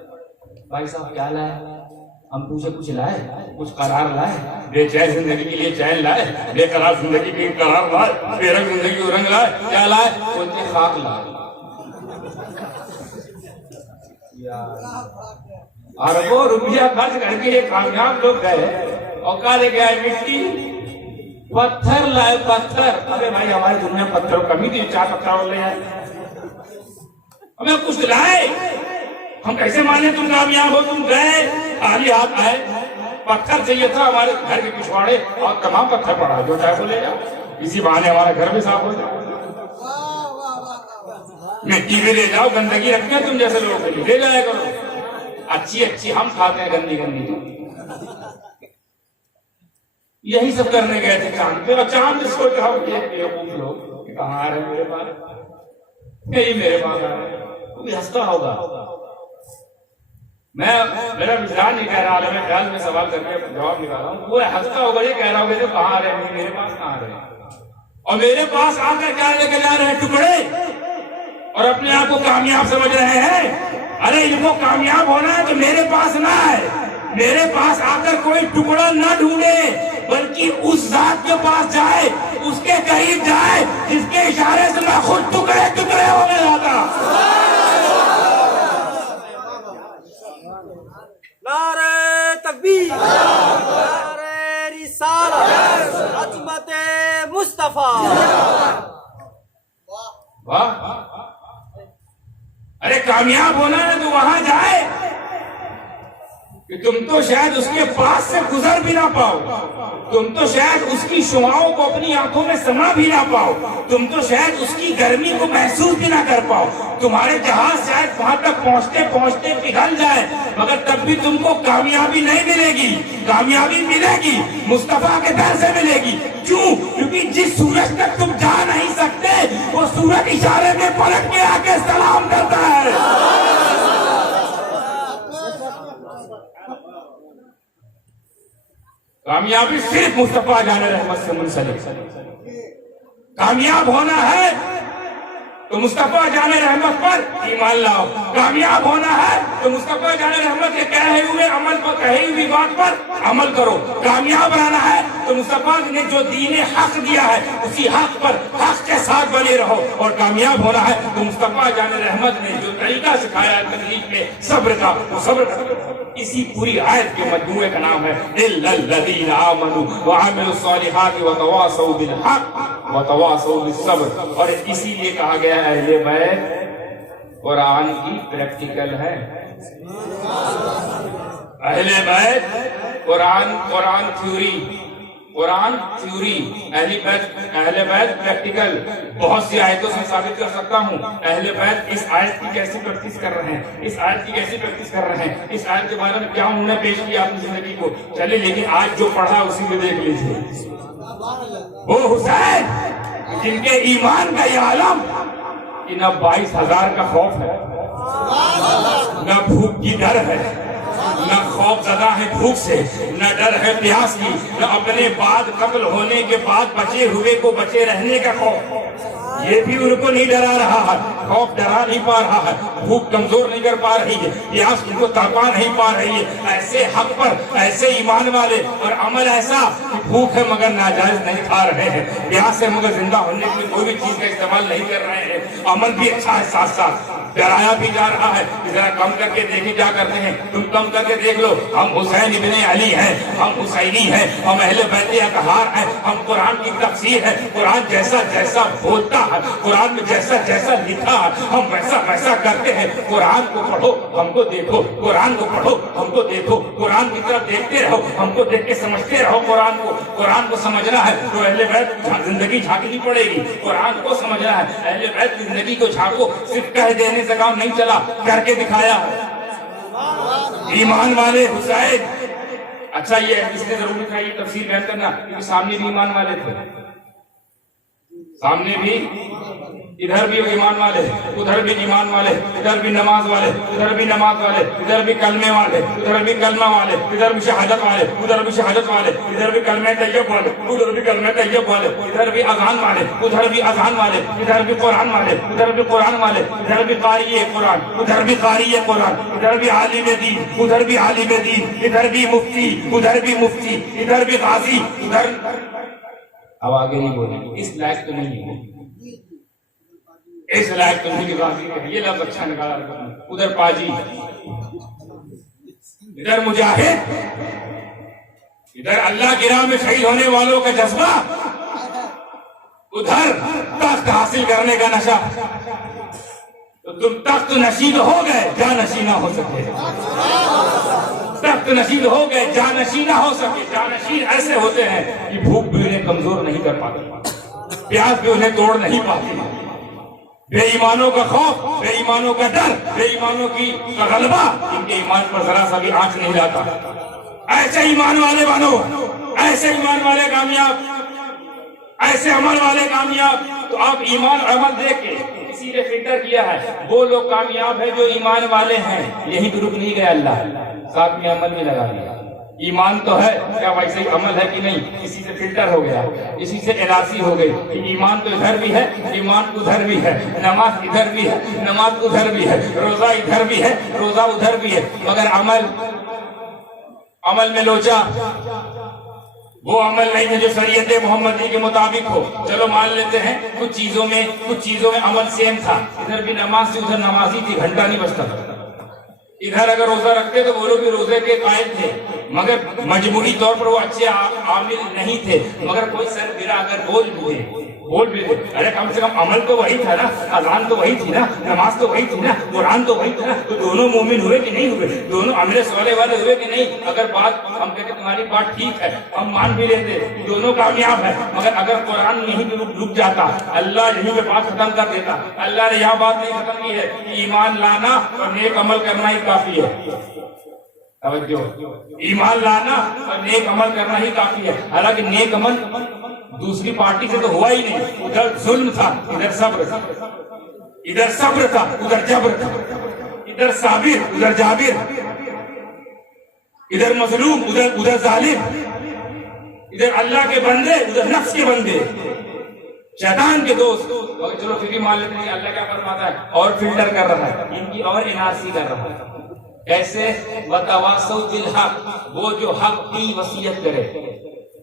بھائی صاحب کیا لائے؟ ہم پوچھے کچھ لائے؟ کچھ قرار لائے؟ بے چین زندگی کے لیے چین لائے، بے قرار زندگی کے لیے قرار لائے، بے رنگ زندگی کو رنگ لائے، کیا لائے؟ بولتے خاک لائے، اربوں روپیہ خرچ کر کے یہ کامیاب لوگ گئے اور کہا لے گیا مٹی، پتھر لائے، پتھر۔ ارے بھائی ہماری دنیا پتھر کمی تھی، 4 پتھر لے آئے، ہمیں کچھ لائے، ہم کیسے مانے تم کامیاب ہو؟ تم گئے خالی ہاتھ آئے، پتھر چاہیے تھا ہمارے گھر کے پچھواڑے اور تمام پتھر پڑا، جو چاہے وہ لے جاؤ، اسی بہانے ہمارا گھر بھی صاف ہو جائے، مٹی بھی لے جاؤ، گندگی رکھتے ہیں تم جیسے لوگوں کے لیے، لے جایا کرو، اچھی ہم کھاتے ہیں، گندی یہی سب کرنے گئے تھے چاند پہ، اور چاند سوچ رہا ہوں یہ لوگ کہاں آ رہے میرے پاس، یہی میرے پاس آ رہے، وہ بھی ہنستا ہوگا۔ میرا وجدان نہیں کہہ رہا، عالم خیال میں سوال کر کے جواب نکال رہا ہوں، وہ ہنستا ہوگا، یہ کہہ رہا ہوگا کہ کہاں آ رہے ہیں میرے پاس، کہاں آ رہے ہیں، اور میرے پاس آ کر کیا لے کے جا رہے ہیں؟ ٹکڑے، اور اپنے آپ کو کامیاب سمجھ رہے ہیں۔ ارے ان کو کامیاب ہونا ہے تو میرے پاس نہ آئے، میرے پاس آ کر کوئی ٹکڑا نہ ڈھونڈے، بلکہ اس ذات کے پاس جائے، اس کے قریب جائے جس کے اشارے سے میں خود ٹکڑے ٹکڑے ہونے لگا۔ نعرہ تکبیر، نعرہ رسالت، عظمت مصطفیٰ۔ واہ، ارے کامیاب ہونا ہے تو وہاں جائے کہ تم تو شاید اس کے پاس سے گزر بھی نہ پاؤ، تم تو شاید اس کی شعاؤں کو اپنی آنکھوں میں سما بھی نہ پاؤ، تم تو شاید اس کی گرمی کو محسوس بھی نہ کر پاؤ، تمہارے جہاز شاید وہاں تک پہنچتے پہنچتے پگھل جائے، مگر تب بھی تم کو کامیابی نہیں ملے گی، کامیابی ملے گی مصطفیٰ کے در سے ملے گی۔ کیوں؟ کیونکہ جس سورج تک تم جا نہیں سکتے وہ سورج اشارے میں پلٹ کے آ کے سلام کرتا ہے۔ کامیابی صرف مصطفیٰ جان رحمت سے منسلک، کامیاب ہونا ہے تو مصطفیٰ جان رحمت پر ایمان لاؤ، کامیاب ہونا ہے تو مصطفیٰ جان رحمت کے کہے ہوئے عمل پر، کہی ہوئی بات پر عمل کرو، کامیاب رہنا ہے تو مصطفیٰ نے جو دین حق دیا ہے اسی حق پر حق کے ساتھ بنے رہو، اور کامیاب ہونا ہے تو مصطفیٰ جان رحمت نے جو طریقہ سکھایا ہے تکلیف میں صبر کا، وہ صبر کرو۔ اسی پوری آیت کے مجموعے کا نام ہے الا الذین آمنوا وعملوا الصالحات وتواصوا بالحق وتواصوا بالصبر، اور اسی لیے کہا گیا ہے اہل بیت قرآن کی پریکٹیکل ہے، اہل بیت قرآن تھیوری، اہل بیت پریکٹیکل۔ بہت سی آیتوں سے ثابت کر سکتا ہوں اہل بیت اس آیت کی کیسی پریکٹس کر رہے ہیں، اس آیت کی کیسی پریکٹس کر رہے ہیں، اس آیت کے بارے میں کیا انہوں نے پیش کیا اپنی زندگی کو۔ چلے لیکن آج جو پڑھا اسی کو دیکھ لیجیے، وہ حسین جن کے ایمان کا یہ عالم کہ نہ 22,000 کا خوف ہے، نہ بھوک کی ڈر ہے، نہ خوف زدہ ہے بھوک سے، نہ ڈر ہے پیاس کی، نہ اپنے بعد قتل ہونے کے بعد بچے ہوئے کو بچے رہنے کا خوف، یہ بھی ان کو نہیں ڈرا رہا ہے، خوف ڈرا نہیں پا رہا ہے، بھوک کمزور نہیں کر پا رہی ہے، پیاس ان کو تڑپا نہیں پا رہی ہے۔ ایسے حق پر، ایسے ایمان والے اور عمل ایسا کہ بھوک ہے مگر ناجائز نہیں کھا رہے ہیں، پیاس ہے مگر زندہ ہونے کے لیے کوئی بھی چیز کا استعمال نہیں کر رہے ہیں، عمل بھی اچھا ہے ساتھ ساتھ ڈرایا بھی جا رہا ہے ذرا کم کر کے دیکھیں کیا کرتے ہیں. تم کم کر کے دیکھ لو. ہم حسین ابن علی ہیں, ہم حسینی ہیں, ہم اہل بیت اطہار ہیں, ہم قرآن کی تفسیر ہے. قرآن جیسا جیسا بولتا ہے, قرآن میں جیسا جیسا لکھا ہے, ہم ویسا ویسا کرتے ہیں. قرآن کو پڑھو, ہم کو دیکھو. قرآن کو پڑھو, ہم کو دیکھو. قرآن کی طرف دیکھتے رہو, ہم کو دیکھ کے سمجھتے رہو. قرآن کو سمجھنا ہے تو اہل بیت زندگی جھانکنی پڑے گی. قرآن کو سمجھنا ہے, اہل بیت کی زندگی کو جھانکو. صرف کہہ دینے سے کام نہیں چلا, کر کے دکھایا. ایمان والے حسین. اچھا یہ اس نے ضروری تھا یہ تفصیل بیان کرنا کیونکہ سامنے بھی ایمان والے تھے, سامنے بھی ادھر بھی ایمان والے, ادھر بھی ایمان والے, ادھر بھی نماز والے, ادھر بھی نماز والے, ادھر بھی کلمے والے, ادھر بھی کلمہ والے, ادھر بھی شہادت والے, ادھر بھی شہادت والے, ادھر بھی کلمہ طیب والے, ادھر بھی کلمہ طیب والے, ادھر بھی اذان والے, ادھر بھی اذان والے, ادھر بھی قرآن والے, ادھر بھی قرآن والے, ادھر بھی قاری قرآن, ادھر بھی قاری قرآن, ادھر بھی عالم دین, ادھر بھی عالم دین, ادھر بھی مفتی, ادھر بھی مفتی, ادھر بھی غازی, ادھر. اب آگے نہیں بولیں, اس لائق تو نہیں ہے, اس لائق تو نہیں کہ غازی ہے. یہ لفظ اچھا نکالا. ادھر پاجی, ادھر مجاہد, ادھر اللہ کی راہ میں شہید ہونے والوں کا جذبہ, ادھر تخت حاصل کرنے کا نشہ. تو تم تخت نشین ہو گئے, جانشین نہ ہو سکے. تخت نشین ہو گئے, جانشین نہ ہو سکے. جانشین ایسے ہوتے ہیں کہ بھوک بھی انہیں کمزور نہیں کر پاتی, پیاس بھی انہیں توڑ نہیں پاتی. بے ایمانوں کا خوف, بے ایمانوں کا ڈر, بے ایمانوں کی غلبہ ان کے ایمان پر ذرا سا بھی آنچ نہیں لاتا. ایسے ایمان والے بنو, ایسے ایمان والے کامیاب, ایسے عمل والے کامیاب. تو آپ ایمان اور عمل دیکھ کے کسی نے فلٹر کیا ہے, وہ لوگ کامیاب ہیں جو ایمان والے ہیں. یہی تو رک نہیں گیا, اللہ ساتھ میں عمل بھی لگا دیا. ایمان تو ہے, کیا ویسے ہی عمل ہے کہ نہیں؟ اسی سے فلٹر ہو گیا, اسی سے الاسی ہو گئی کہ ایمان تو ادھر بھی ہے, ایمان ادھر بھی ہے, نماز ادھر بھی ہے, نماز ادھر بھی ہے, روزہ ادھر بھی ہے, روزہ ادھر بھی ہے, مگر عمل میں لوچا. وہ عمل نہیں ہے جو شریعت محمدی کے مطابق ہو. چلو مان لیتے ہیں کچھ چیزوں میں عمل سیم تھا. ادھر بھی نماز تھی, ادھر نمازی تھی, گھنٹہ نہیں بجتا تھا. ادھر اگر روزہ رکھتے تو وہ لوگ بھی روزے کے قائل تھے, مگر مجموعی طور پر وہ اچھے عامل نہیں تھے. مگر کوئی سر گرا اگر بول بھی تھے, ارے کم سے کم عمل تو وہی تھا نا, اذان تو وہی تھی نا, نماز تو وہی تھی نا, قرآن تو وہی تھا نا. تو دونوں مومن ہوئے کہ نہیں ہوئے, دونوں عمل صالح والے ہوئے کہ نہیں. اگر بات ہم کہتے تمہاری بات ٹھیک ہے, ہم مان بھی لیتے دونوں کامیاب ہیں, مگر اگر قرآن یہیں پہ رک جاتا, اللہ یہیں پہ بات ختم کر دیتا. اللہ نے یہاں بات نہیں ختم کی ہے کہ ایمان لانا اور نیک عمل کرنا ہی کافی ہے. توجہ, ایمان لانا اور نیک عمل کرنا ہی کافی ہے. حالانکہ نیک عمل دوسری پارٹی سے تو ہوا ہی نہیں. ادھر ظلم تھا, ادھر صبر تھا, ادھر صبر تھا, ادھر جبر تھا, ادھر صابر, ادھر جابر, ادھر مظلوم, ادھر ظالم, ادھر اللہ کے بندے, ادھر نفس کے بندے, شیطان کے دوست. چلو پھر بھی مان لیتے ہیں اللہ کیا فرماتا ہے, اور فلٹر کر رہا ہے, ان کی اور انعاصی کر رہا ہے. کیسے؟ وَتَوَاصَوْا بِالْحَقِّ, وہ جو حق کی وصیت کرے,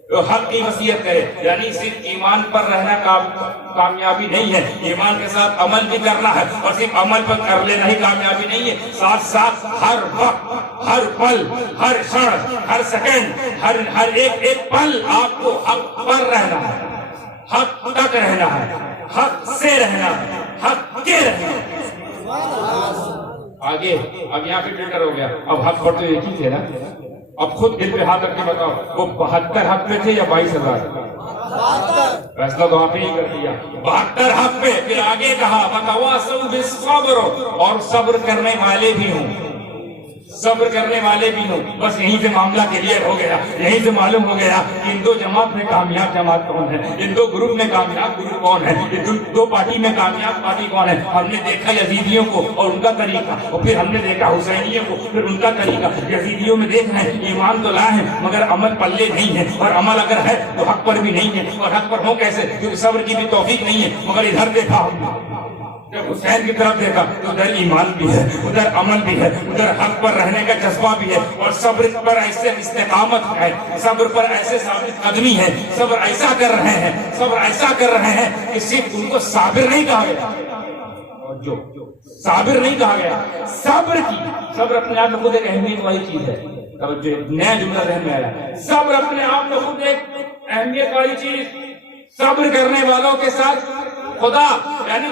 جو حق کی وصیت کرے. یعنی صرف ایمان پر رہنا کامیابی نہیں ہے, ایمان کے ساتھ عمل بھی کرنا ہے. اور صرف عمل پر کر لینا ہی کامیابی نہیں ہے, ساتھ ساتھ ہر وقت, ہر پل, ہر شعر, ہر سیکنڈ, ہر ایک پل آپ کو حق پر رہنا ہے, حق تک رہنا ہے, حق سے رہنا ہے, حق کے رہنا ہے. آگے اب یہاں پہ فلٹر ہو گیا. اب حق پر تو ایک ہی تھے نا. اب خود دل پہ ہاتھ رکھ کے بتاؤ, وہ 72 حق پہ تھے یا 22,000؟ فیصلہ تو آپ ہی کر دیا. 72 حق پہ. پھر آگے کہا وَتَوَاصَوْا بِالصَّبْرِ, اور صبر کرنے والے بھی ہوں, صبر کرنے والے بھی ہوں. بس یہیں سے معاملہ کلیئر ہو گیا, یہیں سے معلوم ہو گیا کہ ان دو جماعت میں کامیاب جماعت کون ہے, ان دو گروپ میں کامیاب گروپ کون ہے, ان دو پارٹی میں کامیاب پارٹی کون ہے. ہم نے دیکھا یزیدیوں کو اور ان کا طریقہ, اور پھر ہم نے دیکھا حسینیوں کو, پھر ان کا طریقہ. یزیدیوں میں دیکھ رہے ہیں ایمان تو لائے ہیں مگر عمل پلے نہیں ہے, اور عمل اگر ہے تو حق پر بھی نہیں ہے. اور حق پر ہو کیسے, کیونکہ صبر کی بھی توفیق نہیں ہے. مگر ادھر دیکھا ہم نے, جب حسین کی طرف دیکھا تو ادھر ایمان بھی ہے, ادھر عمل بھی ہے, ادھر حق پر رہنے کا جذبہ بھی ہے, اور صبر پر ایسے استقامت ہے, صبر پر ایسے ثابت قدمی ہے. صبر ایسا کر رہے ہیں, صبر ایسا کر رہے ہیں کہ صرف ان کو صابر نہیں کہا گیا. جو صابر نہیں کہا گیا، صبر کی. صبر اپنے آپ میں خود ایک اہمیت والی چیز ہے. جو نیا جملہ ذہن میں آیا، صبر اپنے آپ میں خود ایک اہمیت والی چیز. صبر کرنے والوں کے ساتھ خدا، یعنی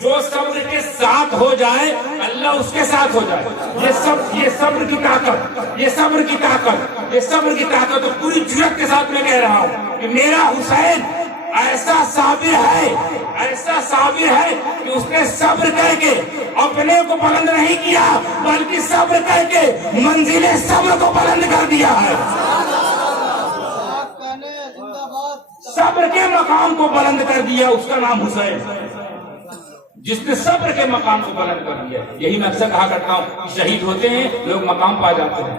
جو صبر کے ساتھ ہو جائے اللہ اس کے ساتھ ہو جائے. یہ صبر کی طاقت، یہ صبر کی طاقت، یہ صبر کی طاقت. تو پوری جرأت کے ساتھ میں کہہ رہا ہوں کہ میرا حسین ایسا صابر ہے، ایسا صابر ہے کہ اس نے صبر کر کے اپنے کو بلند نہیں کیا بلکہ صبر کر کے منزل صبر کو بلند کر دیا ہے. صبر کے مقام کو بلند کر دیا، اس کا نام حسین، جس نے صبر کے مقام کو بلند کر دیا. یہی میں اکثر کہا کرتا ہوں کہ شہید ہوتے ہیں لوگ مقام پا جاتے ہیں،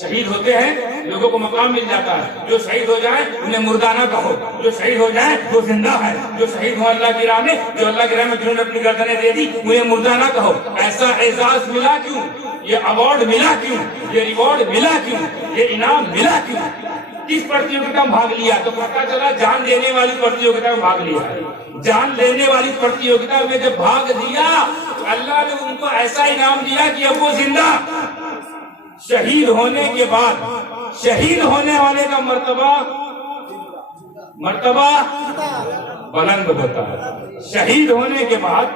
شہید ہوتے ہیں لوگوں کو مقام مل جاتا ہے. جو شہید ہو جائے انہیں مردہ نہ کہو، جو شہید ہو جائے وہ زندہ ہے. جو شہید ہو اللہ کی راہ میں، جو اللہ کی راہ میں جنہوں نے اپنی گردنیں دے دی انہیں مردہ نہ کہو. ایسا اعزاز ملا کیوں، یہ ایوارڈ ملا کیوں، یہ ریوارڈ ملا کیوں، یہ انعام ملا کیوں؟ کس پرتیوگتا میں بھاگ لیا؟ تو پتہ چلا جان دینے والی پرتیوگتا میں بھاگ لیا. جان لینے والی پرتیوگتا میں جب بھاگ دیا تو اللہ نے ان کو ایسا انعام دیا کہ اب وہ زندہ. شہید ہونے کے بعد شہید ہونے والے کا مرتبہ بلند ہوتا ہے. شہید ہونے کے بعد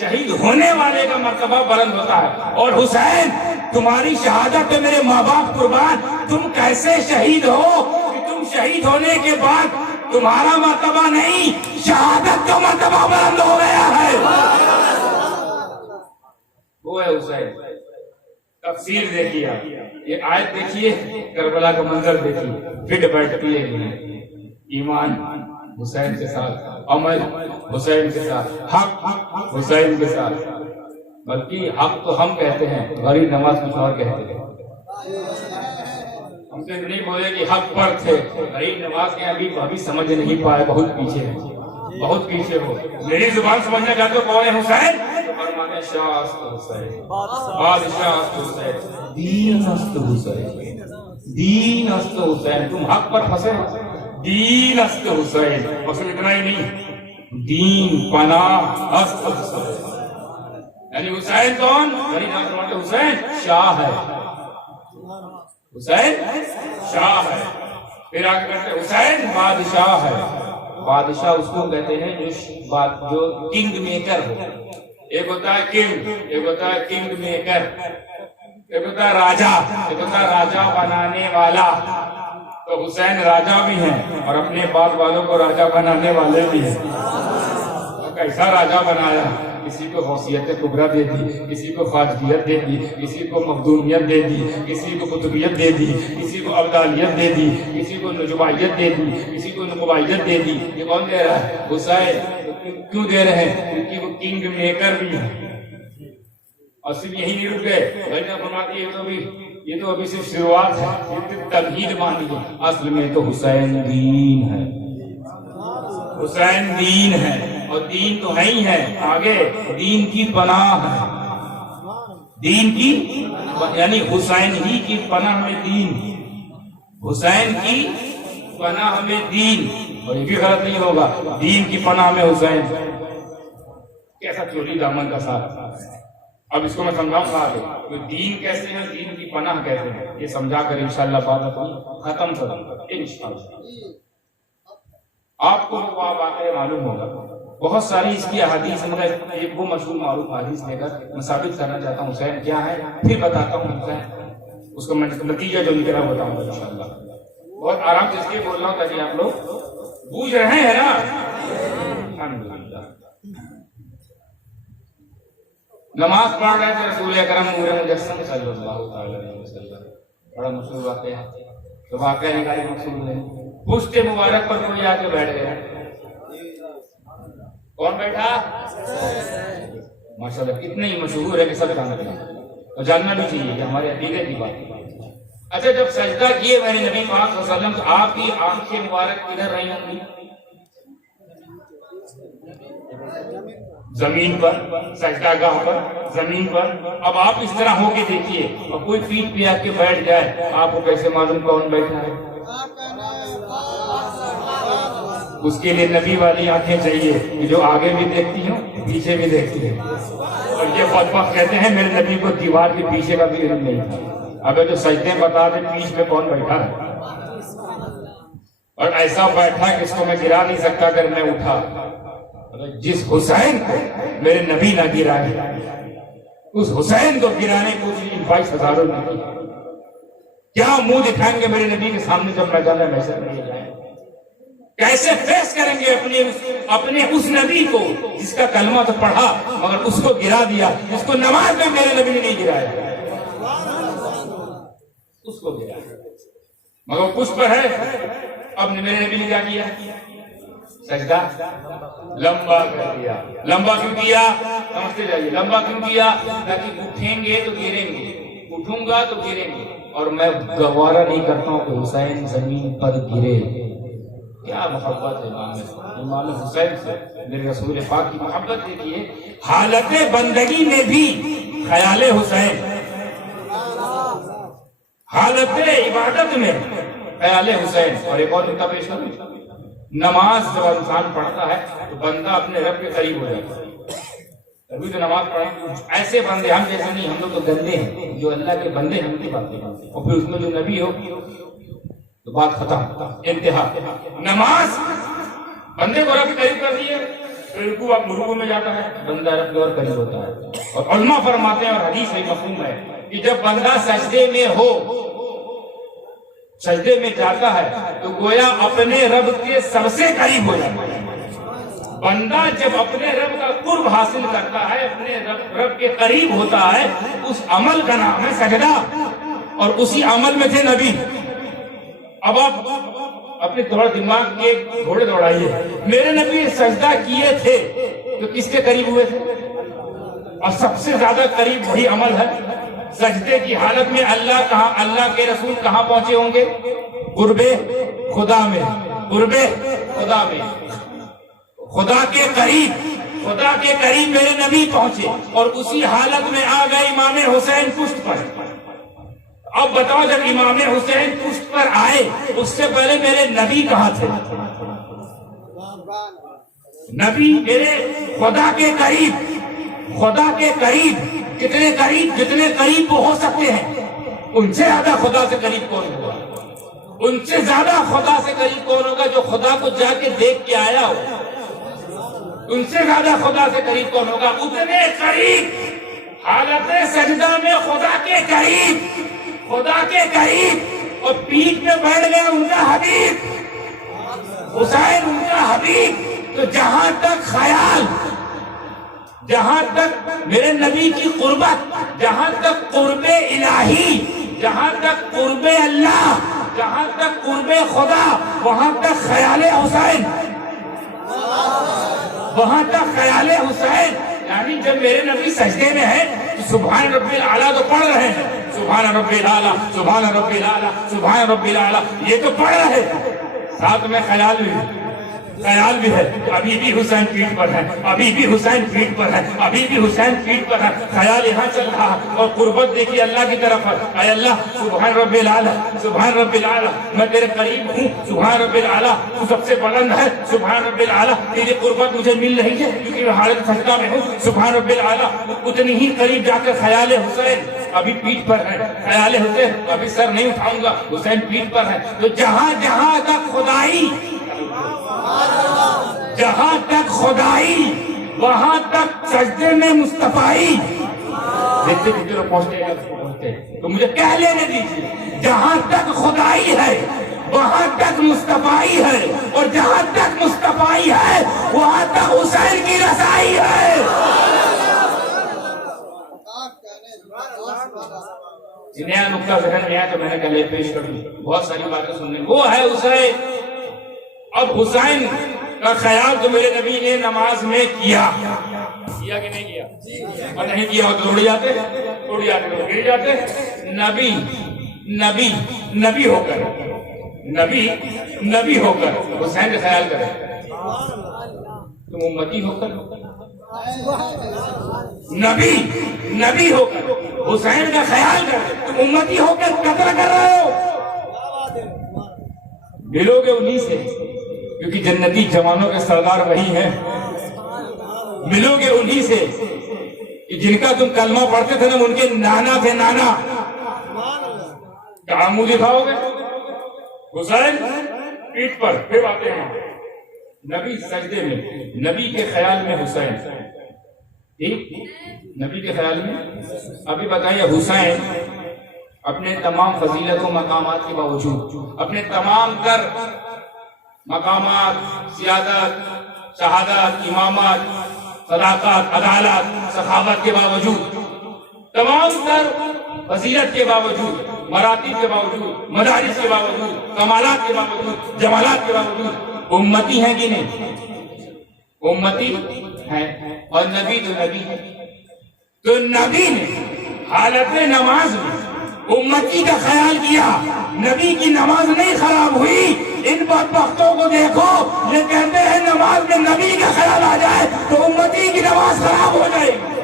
شہید ہونے والے کا مرتبہ بلند ہوتا ہے. اور حسین تمہاری شہادت پہ میرے ماں باپ قربان، تم کیسے شہید ہو کہ تم شہید ہونے کے بعد تمہارا مرتبہ نہیں، شہادت کا مرتبہ بلند ہو گیا ہے. وہ ہے حسین. تفسیر دیکھیے، یہ آیت دیکھیے، کربلا کا منظر دیکھیے، پھٹ بیٹھتی ہے. ایمان حسین کے ساتھ، عمل حسین کے ساتھ، حق حسین کے ساتھ. بلکہ حق تو ہم کہتے ہیں، غریب نواز کچھ اور کہتے ہیں. ہم سے نہیں بولے کہ حق پر تھے. غریب نواز کے ابھی سمجھ نہیں پائے، بہت پیچھے ہیں، بہت پیچھے ہو. میری زبان سمجھنا چاہتے ہو کون ہے حسین؟ فرمانے شاہ است حسین، بادشاہ است حسین، دین است حسین، دین است حسین. تم حق پر پھنسے، دین است حسین. بس اتنا ہی نہیں، دین پناہ است حسین. یعنی حسین کون؟ غریب نواز حسین شاہ ہے، حسین شاہ ہے. پھر آگے کہتے حسین بادشاہ ہے. بادشاہ اس کو کہتے ہیں جو کنگ میکر ہو. ایک ہوتا ہے کنگ، ایک ہوتا ہے کنگ میکر، ایک ہوتا ہے راجا، ایک ہوتا ہے راجا بنانے والا. تو حسین راجا بھی ہیں اور اپنے بعد والوں کو راجا بنانے والے بھی ہیں. کیسا راجا بنایا؟ کسی کو غوثیت کبریٰ دے دی، کسی کو خواجگیت دے دی، کسی کو مخدومیت دے دی، کسی کو قطبیت دے دی، کسی کو ابدالیت دے دی، کسی کو نجوائیت دے دی، کسی کو نقبائیت دے دی. یہ کون دے رہا ہے؟ حسین. کیوں دے رہے ہیں؟ کیونکہ وہ کنگ میکر بھی ہے. اور صرف یہی نہیں رک گئے، فرماتی ہے یہ تو ابھی صرف شروعات ہے، یہ تمہید مانی ہے. اصل میں تو حسین دین ہے، حسین دین ہے. اور دین تو نہیں ہے، آگے دین کی پناہ ہے. دین کی یعنی حسین ہی کی پناہ میں دین، حسین کی پناہ میں دین. اور یہ بھی غلط نہیں ہوگا، دین کی پناہ میں حسین. کیسا چوری دامن کا ساتھ. اب اس کو میں سمجھاؤں گا آگے دین کیسے ہے، دین کی پناہ کیسے ہے، یہ سمجھا کر انشاءاللہ بات اپنی ختم کروں گا انشاءاللہ. آپ کو وہ واقعہ معلوم ہوگا. بہت ساری اس کی احادیث، مگر ایک وہ مشہور معروف حدیث لے کر میں ثابت کرنا چاہتا ہوں حسین کیا ہے، پھر بتاتا ہوں حسین. اس کو میں نتیجہ جو نکلا بتاؤں گا انشاءاللہ. بہت آرام سے اس لیے بول رہا ہوں تاکہ آپ لوگ بوجھ رہے ہیں نا. الحمدللہ. نماز پڑھ رہے تھے رسول اکرم نور مجسم صلی اللہ علیہ وسلم. بڑا مشہور واقعہ ہے. تو واقعہ نکالی مقصود نہیں. پشت مبارک پر کوئی آ کے بیٹھ گیا. کون بیٹھا؟ ماشاءاللہ کتنے ہی مشہور ہے کہ سب جانتے ہیں اور جاننا بھی چاہیے کہ ہمارے عقیدے کی بات ہے. اچھا جب سجدہ کیے میں نے نبی پاک صلی اللہ علیہ وسلم تو آپ کی آنکھیں مبارک کدھر رہی ہوں گی؟ زمین پر، سجدہ گاہ پر، زمین پر. اب آپ اس طرح ہو کے دیکھیے اور کوئی پیٹ پہ آ کے بیٹھ جائے، آپ کو کیسے معلوم کون بیٹھا ہے؟ اس کے لیے نبی والی آنکھیں چاہیے کہ جو آگے بھی دیکھتی ہوں پیچھے بھی دیکھتی ہے. اور یہ بدبخت کہتے ہیں میرے نبی کو دیوار کے پیچھے کا بھی علم نہیں تھا. اب جو سجدے بتا دیں پیچھے میں کون بیٹھا ہے, اور ایسا بیٹھا کہ اس کو میں گرا نہیں سکتا اگر میں اٹھا. جس حسین کو میرے نبی نہ گرائے, اس حسین کو گرانے کو 22,000 نہیں. کیا منہ دکھائیں گے میرے نبی کے سامنے جب میدان محشر میں جائیں؟ کیسے فیس کریں گے اپنے اس نبی کو جس کا کلمہ تو پڑھا مگر اس کو گرا دیا, جس کو نماز میں میرے نبی نے نہیں گرایا, اس کو گرایا مگر کچھ پر ہے. اب میرے نبی نے کیا کیا؟ سجدہ لمبا کر دیا. لمبا کیوں کیا؟ سمجھتے جائیے. لمبا کیوں کیا؟ تاکہ اٹھیں گے تو گریں گے, اٹھوں گا تو گریں گے, اور میں گوارا نہیں کرتا ہوں کہ حسین زمین پر گرے. کیا محبت ہے امام حسین سے, میرے رسول پاک کی محبت دیکھیے. حالت بندگی میں بھی خیال حسین, حالت عبادت میں خیال حسین. اور ایک اور نکتہ پیش کروں, نماز جب انسان پڑھتا ہے تو بندہ اپنے رب کے قریب ہو جاتا ہے. ابھی تو نماز پڑھیں ایسے بندے, ہم جیسے نہیں, ہم لوگ تو گندے ہیں. جو اللہ کے بندے ہم کی باتیں کرتے ہیں, اور پھر اس میں جو نبی ہو تو بات ختم, انتہا. نماز بندے کو رب کے قریب کر دیے, رکوع اب رکوع میں جاتا ہے, بندہ رب کے اور قریب ہوتا ہے. اور علماء فرماتے ہیں, اور حدیث میں مفہوم ہے کہ جب بندہ سجدے میں ہو, سجدے میں جاتا ہے تو گویا اپنے رب کے سب سے قریب ہو جاتا ہے. بندہ جب اپنے رب کا قرب حاصل کرتا ہے, اپنے رب کے قریب ہوتا ہے, اس عمل کا نام ہے سجدہ. اور اسی عمل میں تھے نبی. اب آپ اپنے تھوڑا دماغ کے گھوڑے دوڑائیے. میرے نبی سجدہ کیے تھے تو کس کے قریب ہوئے تھے؟ اور سب سے زیادہ قریب وہی عمل ہے. سجدے کی حالت میں اللہ کے رسول کہاں پہنچے ہوں گے؟ قرب خدا میں, قرب خدا میں, خدا کے قریب میرے نبی پہنچے, اور اسی حالت میں آ گئے امام حسین پشت پر. اب بتاؤ جب امام حسین پشت پر آئے اس سے پہلے میرے نبی کہاں تھے؟ نبی میرے خدا کے قریب, کتنے قریب, جتنے قریب وہ ہو سکتے ہیں. ان سے زیادہ خدا سے قریب کون ہوگا؟ ان سے زیادہ خدا سے قریب کون ہوگا جو خدا کو جا کے دیکھ کے آیا ہو؟ ان سے زیادہ خدا سے قریب کون ہوگا؟ اتنے قریب, حالت سجدہ میں خدا کے قریب, اور پیٹھ میں بیٹھ گیا ان کا حبیب حسین, ان کا حبیب. تو جہاں تک خیال, جہاں تک میرے نبی کی قربت, جہاں تک قرب الہی, جہاں تک قرب اللہ, جہاں تک قرب خدا, وہاں تک خیال حسین, وہاں تک خیال حسین. یعنی جب میرے نبی سجدے میں ہیں تو سبحان رب الاعلیٰ تو پڑھ رہے ہیں, سبحان رب الاعلیٰ, سبحان رب الاعلیٰ, سبحان رب الاعلیٰ, یہ تو پڑھ رہے ہیں. ساتھ میں خیال بھی ہے. ابھی بھی حسین پیٹھ پر ہے, ابھی بھی حسین پیٹھ پر ہے, ابھی بھی حسین پیٹھ پر ہے. خیال یہاں چل رہا, اور قربت دیکھیے اللہ کی طرف ہے. اے اللہ سبحان رب الاعلیٰ, سبحان رب الاعلیٰ, میں تیرے قریب ہوں, سبحان رب الاعلیٰ, تو سب سے بلند ہے, سبحان رب الاعلیٰ. تیری قربت مجھے مل رہی ہے کیونکہ میں حالت سجدہ میں ہوں, سبحان رب الاعلیٰ. اتنی ہی قریب جا کر خیال حسین ابھی پیٹھ پر ہے, خیال حسین ابھی سر نہیں اٹھاؤں گا, حسین پیٹھ پر ہے. تو جہاں تک خدائی, جہاں تک خدائی, وہاں تک سجدے میں مصطفائی. دیکھتے لوگ پہنچتے تو مجھے کہہ لینے دیجیے, جہاں تک خدائی ہے وہاں تک مصطفائی ہے, اور جہاں تک مصطفائی ہے وہاں تک حسین کی رسائی ہے. نیا نقطہ ذہن میں آیا تو میں نے کہا پیش کروں, بہت ساری باتیں سننے. وہ ہے حسین. اب حسین کا خیال تو میرے نبی نے نماز میں کیا کہ نہیں کیا؟ اور نہیں کیا ہو تو اڑ جاتے, گر جاتے. نبی ہو کر حسین کا خیال کرے, تم امتی ہو کر, نبی ہو کر حسین کا خیال کرے, تم امتی ہو کر قتل کر رہے ہو. ملو گے انہی سے, کیونکہ جنتی جوانوں کے سردار وہی ہیں. ملو گے انہی سے جن کا تم کلمہ پڑھتے تھے نا، ان کے نانا تھے، نانا. کہاں منہ دکھاؤ گے؟ حسین پیٹھ پر پھر آتے ہیں نبی سجدے میں، نبی کے خیال میں حسین، ٹھیک، نبی کے خیال میں. ابھی بتائیے حسین اپنے تمام فضیلت و مقامات کے باوجود، اپنے تمام تر مقامات، سیادت، شہادت، امامت، صداقت، عدالت، سخاوت کے باوجود، تمام تر فضیلت کے باوجود، مراتب کے باوجود، مدارس کے باوجود، کمالات کے باوجود، جمالات کے باوجود امتی ہیں کہ نہیں؟ امتی ہیں. اور نبی تو نبی ہے. تو نبی نے حالت نماز میں امتی کا خیال کیا. نبی کی نماز نہیں خراب ہوئی. ان بدبختوں کو دیکھو، یہ کہتے ہیں نماز میں نبی کا خیال آ جائے تو امتی کی نماز خراب ہو جائے گی.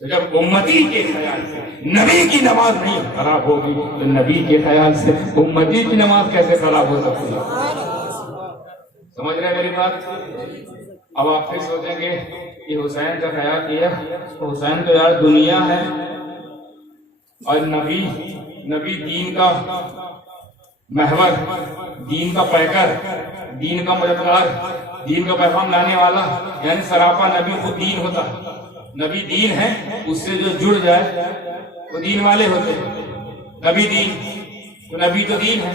تو جب امتی کے خیال سے نبی کی نماز نہیں خراب ہوگی تو نبی کے خیال سے امتی کی نماز کیسے خراب ہو سکتی ہے؟ سمجھ رہے ہیں میری بات؟ اب آپ پھر سوچیں گے کہ حسین کا خیال کیا، حسین تو یار دنیا ہے اور نبی دین کا محور، دین کا پیکر، دین کا مددگار، دین کا پیغام لانے والا، یعنی سراپا نبی خود دین ہوتا ہے. نبی دین ہے، اس سے جو جڑ جائے وہ دین والے ہوتے ہیں. نبی دین تو نبی تو دین ہے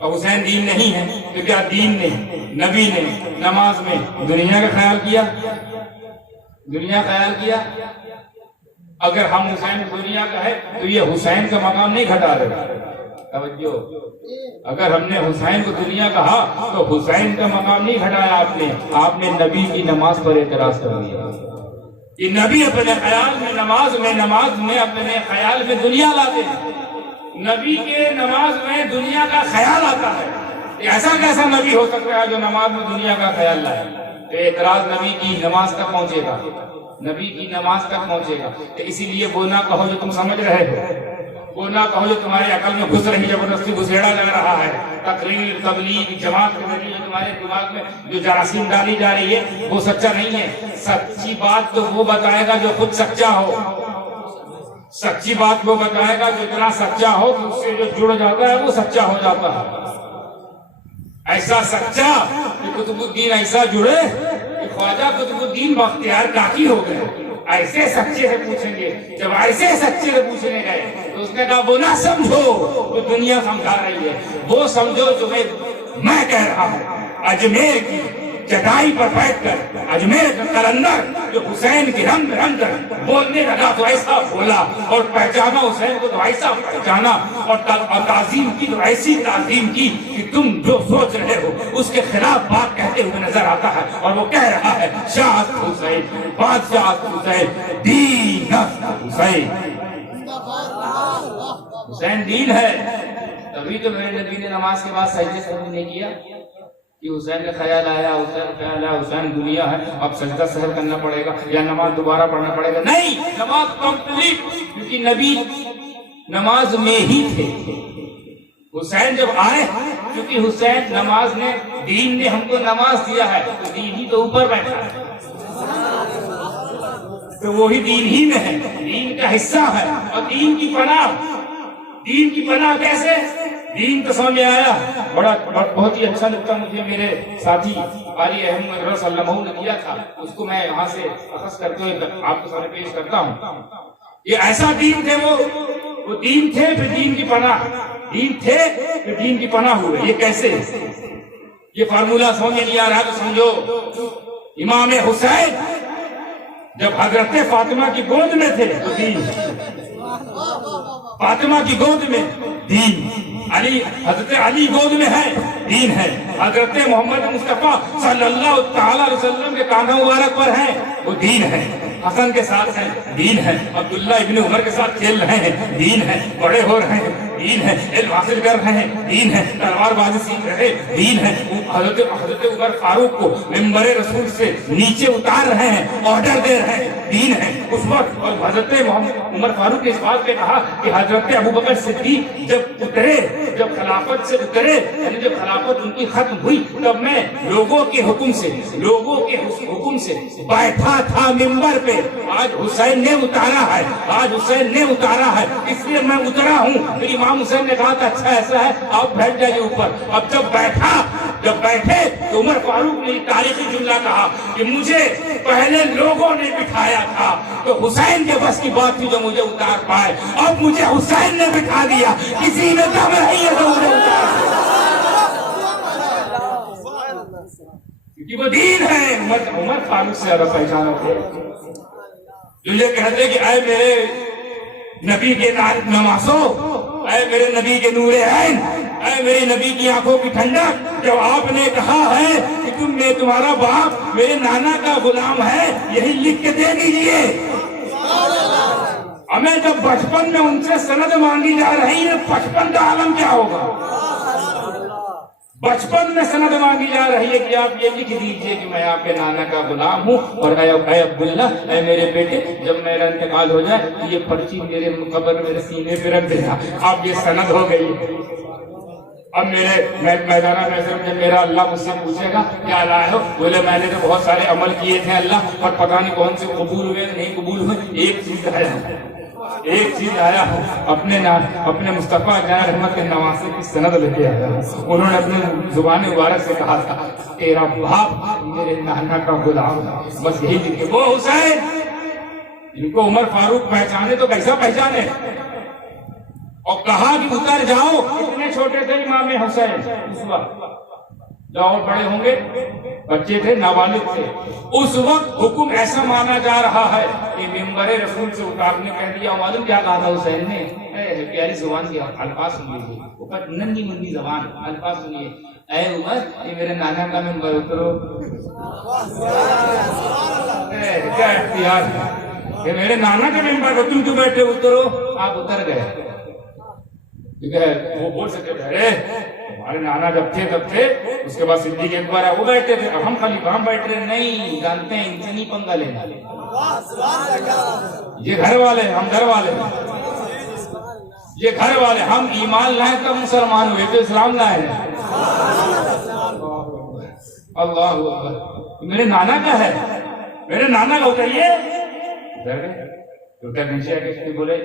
اور حسین دین نہیں ہے. تو کیا دین نے، نبی نے نماز میں دنیا کا خیال کیا؟ دنیا خیال کیا؟ اگر ہم حسین دنیا کا ہے تو یہ حسین کا مقام نہیں گھٹا رہے. توجہ، اگر ہم نے حسین کو دنیا کہا تو حسین کا مقام نہیں گھٹایا آپ نے نبی کی نماز پر اعتراض کر دیا. کہ نبی اپنے خیال میں نماز میں اپنے خیال میں دنیا لاتے ہیں. نبی کے نماز میں دنیا کا خیال آتا ہے. ایسا کیسا نبی ہو سکتا ہے جو نماز میں دنیا کا خیال لائے؟ تو اعتراض نبی کی نماز تک پہنچے گا، نبی کی نماز تک پہنچے گا. تو اسی لیے وہ نہ کہو جو تم سمجھ رہے ہو، وہ نہ کہو جو تمہاری عقل میں گھس رہی، زبردستی گھسیڑا لگ رہا ہے. تقریر، تبلیغ، جماعت کے ذریعے تمہارے دماغ میں جو جراثیم ڈالی جا رہی ہے وہ سچا نہیں ہے. سچی بات تو وہ بتائے گا جو خود سچا ہو. سچی بات وہ بتائے گا جو اتنا سچا ہو کہ اس سے جو جڑ جاتا ہے وہ سچا ہو جاتا ہے. ایسا سچا کہ قطب الدین ایسا جڑے کہ خواجہ قطب الدین بختیار کاکی ہو گئے. ایسے سچے سے پوچھیں گے. جب ایسے سچے سے پوچھنے گئے تو اس نے کہا وہ نہ سمجھو جو دنیا سمجھا رہی ہے، وہ سمجھو جو میں کہہ رہا ہوں. اجمیر کی چٹائی پر بیٹھ کر اجمیر کا قلندر جو حسین کی رنگ رنگ کر بولنے لگا تو ایسا بولا، اور پہچانا حسین کو تو ایسا پہچانا، اور تعظیم کی تو ایسی تعظیم کی کہ تم جو سوچ رہے ہو اس کے خلاف بات کہتے ہوئے نظر آتا ہے. اور وہ کہہ رہا ہے شاہ حسین، بادشاہ حسین، دین حسین. حسین دین ہے. تبھی تو میرے نبی نے نماز کے بعد سجدے سجدے نہیں کیا کہ حسین کا خیال آیا، حسین کا خیال آیا، حسین دنیا ہے اب سجدہ سہل کرنا پڑے گا یا نماز دوبارہ پڑھنا پڑے گا. نہیں، نماز کمپلیٹ، کیونکہ نبی نماز میں ہی تھے. حسین جب آئے، کیونکہ حسین نماز نے، دین نے ہم کو نماز دیا ہے تو دین ہی تو اوپر بیٹھا ہے، تو وہی دین ہی میں ہے، دین کا حصہ ہے. اور دین کی پناہ کیسے؟ دین تو سمجھ میں آیا. بہت ہی اچھا لگتا مجھے میرے ساتھی قاری احمد رضی اللہ عنہ نے دیا تھا، اس کو میں یہاں سے اخذ کرتے ہوئے آپ کو سامنے پیش کرتا ہوں. یہ ایسا دین تھے، وہ دین تھے پھر دین کی پناہ، دین تھے پھر دین کی پناہ ہوئے. یہ کیسے؟ یہ فارمولہ سمجھ نہیں آ رہا تو سمجھو. امام حسین جب حضرت فاطمہ کی گود میں تھے تو دین، فاطمہ کی گود میں دین، حضرت علی گود میں ہے دین ہے، حضرت محمد مصطفیٰ صلی اللہ تعالی علیہ وسلم کے کاندھا مبارک پر ہے وہ دین ہے. حسن کے ساتھ ہیں دین ہے، عبداللہ ابن عمر کے ساتھ کھیل رہے ہیں دین ہے، بڑے ہو رہے ہیں دین ہے علم حاصل کر رہے ہیں، دین ہے تلوار بازی سیکھ رہے ہیں، دین ہے حضرت عمر فاروق کو منبر رسول سے نیچے اتار رہے ہیں، آرڈر دے رہے ہیں، دین ہے اس وقت۔ اور حضرت عمر فاروق نے اس بات پہ کہا کہ حضرت ابوبکر صدیق جب اترے، جب خلافت سے اترے، یعنی جب خلافت ان کی ختم ہوئی، تب میں لوگوں کے حکم سے بیٹھا تھا ممبر پہ۔ آج حسین نے اتارا ہے، اس لیے میں اترا ہوں۔ پھر امام حسین نے کہا تھا اچھا ایسا ہے آپ بیٹھ جائیے اوپر۔ اب جب بیٹھے تو عمر فاروق نے تاریخی جملہ کہا کہ مجھے پہلے لوگوں نے بٹھایا تھا تو حسین کے بس کی بات تھی جو مجھے اتار پائے، اب مجھے حسین نے بٹھا دیا، کسی نے دم نہیں ہے تو مجھے اتار، کیونکہ وہ دین ہے۔ عمر فاروق سے زیادہ پہچان ہوتے جو یہ کہتے کہ اے میرے نبی کے نواسو، اے میرے نبی کے نور عین، اے میرے نبی کی آنکھوں کی ٹھنڈک، جب آپ نے کہا ہے کہ تمہارا باپ میرے نانا کا غلام ہے، یہی لکھ کے دے دیجئے۔ ہمیں جب بچپن میں ان سے سند مانگی جا رہی ہے، بچپن کا عالم کیا ہوگا؟ بچپن میں سند مانگی جا رہی ہے کہ آپ یہ لکھ دیجئے کہ میں آپ کے نانا کا غلام ہوں، اور اے عبداللہ، اے میرے بیٹے، جب میرا انتقال ہو جائے تو یہ پرچی میرے قبر میرے سینے پہ رکھ دینا۔ اب یہ سند ہو گئی۔ اب میرے میدانہ محشر میں میرا اللہ مجھ سے پوچھے گا کیا لائے ہو؟ بولے میں نے تو بہت سارے عمل کیے تھے اللہ، اور پتہ نہیں کون سے قبول ہوئے نہیں قبول ہوئے، ایک چیز آیا اپنے مصطفیٰ جان رحمت کے نواسے کی سند لے کے آیا۔ انہوں نے اپنے زبان مبارک سے کہا تھا تیرا باپ میرے نانا کا غلام، بس یہی لکھے۔ وہ حسین ان کو عمر فاروق پہچانے تو کیسا پہچانے؟ اور کہا کہ اتر جاؤ، اتنے چھوٹے تھے امام حسین اس وقت، جاؤ بڑے ہوں گے، بچے تھے نابالغ تھے۔ اس وقت حکم ایسا مانا جا رہا ہے کہ منبر رسول سے اتارنے کہہ دیا۔ معلوم کیا کہا تھا حسین نے؟ پیاری زبان کے الفاظ سنیے، ننھی منی زبان الفاظ سنیے۔ اے عمر، یہ میرے نانا کا منبر اترو۔ کیا اختیار ہے کہ میرے نانا کے منبر پر تم کیوں بیٹھے؟ اترو۔ آپ اتر گئے۔ وہ بول سکتے تھے ہمارے نانا جب تھے تب تھے، اس کے بعد صدیق اکبر ہے وہ بیٹھے تھے، اب ہم خلیفہ ہم بیٹھ رہے نہیں، جانتے ہیں ان سے نہیں پنگا لینا۔ یہ گھر والے ہم گھر والے، یہ گھر والے ہم ایمان لائے تب مسلمان ہوئے تو اسلام لائے ہیں۔ اللہ اکبر، میرے نانا کا ہے، میرے نانا کا اتریے۔ بولے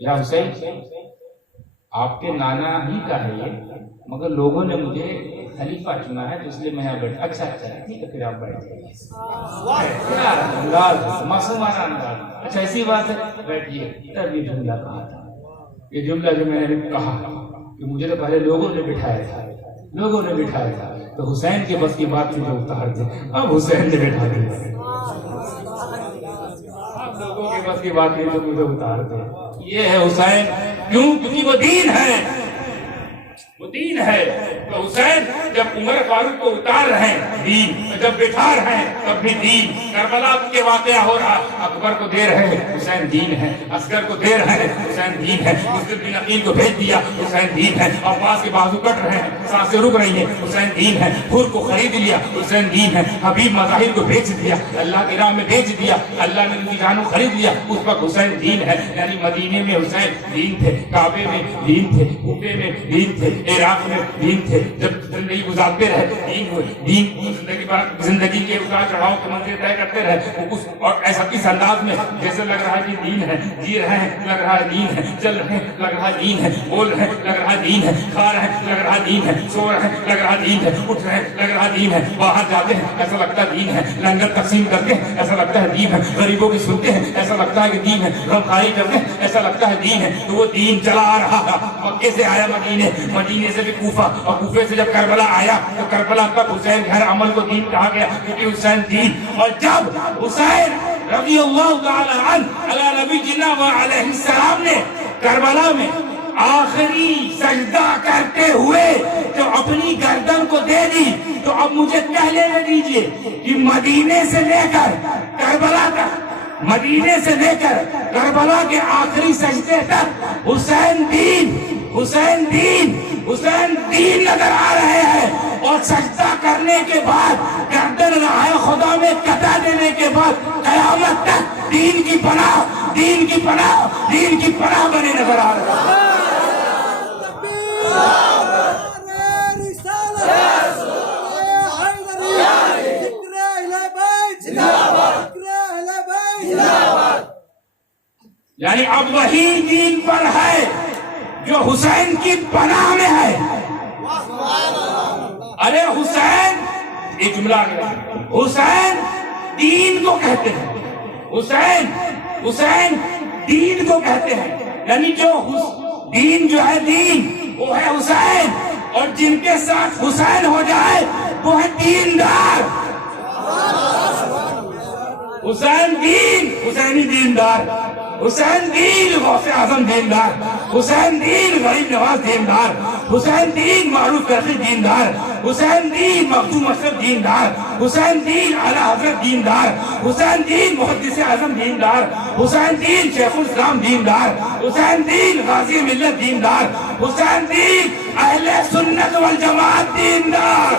یا حسین آپ کے نانا ہی کا ہے یہ، مگر لوگوں نے مجھے خلیفہ چنا ہے تو اس لیے میں یہاں بیٹھا۔ اچھا ٹھیک ہے، پھر آپ بیٹھ جائیے۔ معصومانہ انداز، اچھا ایسی بات ہے، بیٹھیے۔ تب یہ جملہ کہا تھا، یہ جملہ جو میں نے کہا کہ مجھے تو پہلے لوگوں نے بٹھایا تھا تو حسین کے بس کی بات تھی جو اتار دے، اب حسین نے بٹھا دیا۔ لوگوں کے بس کی بات نہیں تو مجھے اتار دے۔ یہ ہے حسین، کیوں؟ کیونکہ وہ دین ہے، وہ دین ہے۔ تو حسین جب عمر فاروق کو اتار رہے ہیں دین، جب بٹھا رہے ہیں تب بھی دین۔ کربلا کے واقعہ ہو رہا، اکبر کو دے رہے ہیں حسین دین ہے، اصغر کو دے رہے ہیں حسین دین ہے، مسلم بن عقیل کو بھیج دیا حسین دین ہے، عباس کے بازو کٹ رہے ہیں سانسیں رک رہی ہیں حسین دین ہے، حر کو خرید لیا حسین دین ہے، حبیب مظاہر کو بیچ دیا، اللہ کی راہ میں بیچ دیا، اللہ نے ان کی جانوں خرید لیا، اس وقت حسین دین ہے۔ یعنی مدینے میں حسین دین تھے، کعبے میں دین تھے، کوفے میں دین تھے، عراق میں دین تھے۔ جب زندگی گزارتے رہے دین زندگی کے اتار چڑھاؤ کے منزل طے کرتے رہے، اور ایسا اس انداز میں جیسے لگ رہا ہے کہ دین ہے، جی رہے ہیں لگ رہا ہے دین ہے، چل رہے ہیں لگ رہا ہے دین ہے، بول رہے ہیں لگ رہا ہے دین ہے، کھا رہے ہیں لگ رہا ہے دین ہے، سو رہے ہیں لگ رہا ہے دین ہے، اٹھ رہے ہیں لگ رہا ہے دین ہے، باہر جاتے ہیں ایسا لگتا ہے دین ہے، لنگر تقسیم کرتے ہیں ایسا لگتا ہے دین ہے، غریبوں کی سنتے ہیں ایسا لگتا ہے کہ دین ہے، غمخواری کرتے ہیں ایسا لگتا ہے دین ہے۔ تو وہ دین چلا آ رہا تھا، مکے سے آیا مدینے سے بھی کوفہ، اور کوفے سے جب کربلا آیا تو کربلا تک حسین گھر عمل کو دین کہا گیا، کیونکہ حسین دین۔ اور جب حسین رضی اللہ تعالی عنہ علی نبینا و علیہ السلام نے کربلا میں آخری سجدہ کرتے ہوئے جو اپنی گردن کو دے دی، تو اب مجھے کہہ لینے دیجئے کہ مدینے سے لے کر کربلا تک مدینے سے لے کر کربلا کے آخری سجدے تک حسین دین حسین دین حسین دین نظر آ رہے ہیں، اور سجدہ کرنے کے بعد گردن رائے خدا میں قطع دینے کے بعد قیامت تک دین کی پناہ دین کی پناہ دین کی پناہ بنے نظر آ رہے ہیں۔ یعنی اب وہی دین پر ہے جو حسین کی پناہ میں ہے۔ ارے حسین، ایک جملہ آگے، حسین دین کو کہتے ہیں، حسین دین کو کہتے ہیں، یعنی جو دین جو ہے دین وہ ہے حسین، اور جن کے ساتھ حسین ہو جائے وہ ہے دیندار۔ حسین دین، حسینی دیندار، حسین دین غوث اعظم دیندار، حسین دین غریب نواز دیندار، حسین دین معروف قدری دیندار، حسین دین مخدوم اشرف دیندار، حسین دین اعلیٰ حضرت دیندار، حسین دین محدث اعظم دیندار، حسین دین شیخ الاسلام دیندار، حسین دین غازی ملت دیندار، حسین دین اہل سنت والجماعت دیندار۔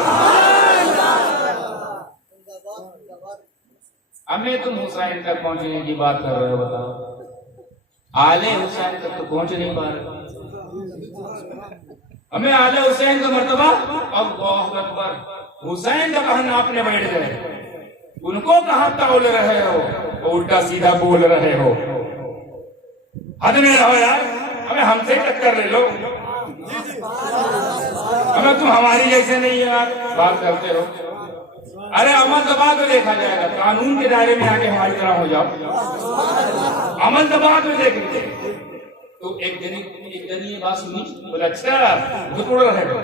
ہمیں تم حسین تک پہنچنے کی بات کر رہے ہو، بتاؤ آل حسین تک تو پہنچ نہیں پا رہے۔ ہمیں آل حسین کا مرتبہ، اللہ اکبر، حسین کا کہاں ناپنے بیٹھ گئے، ان کو کہاں تول رہے ہو، الٹا سیدھا بول رہے ہو۔ حد میں رہو یار، ہمیں ہم سے ٹکر لے لو، ہمیں تم ہماری جیسے نہیں یار بات کرتے ہو۔ ارے عمل دبا تو دیکھا جائے گا، قانون کے دائرے میں آ کے ہماری طرح ہو جاؤ، عمل دبا تو دیکھ لیتے۔ تو ایک دن یہ بات سنی، بولے اچھا تو اڑ رہے ہو،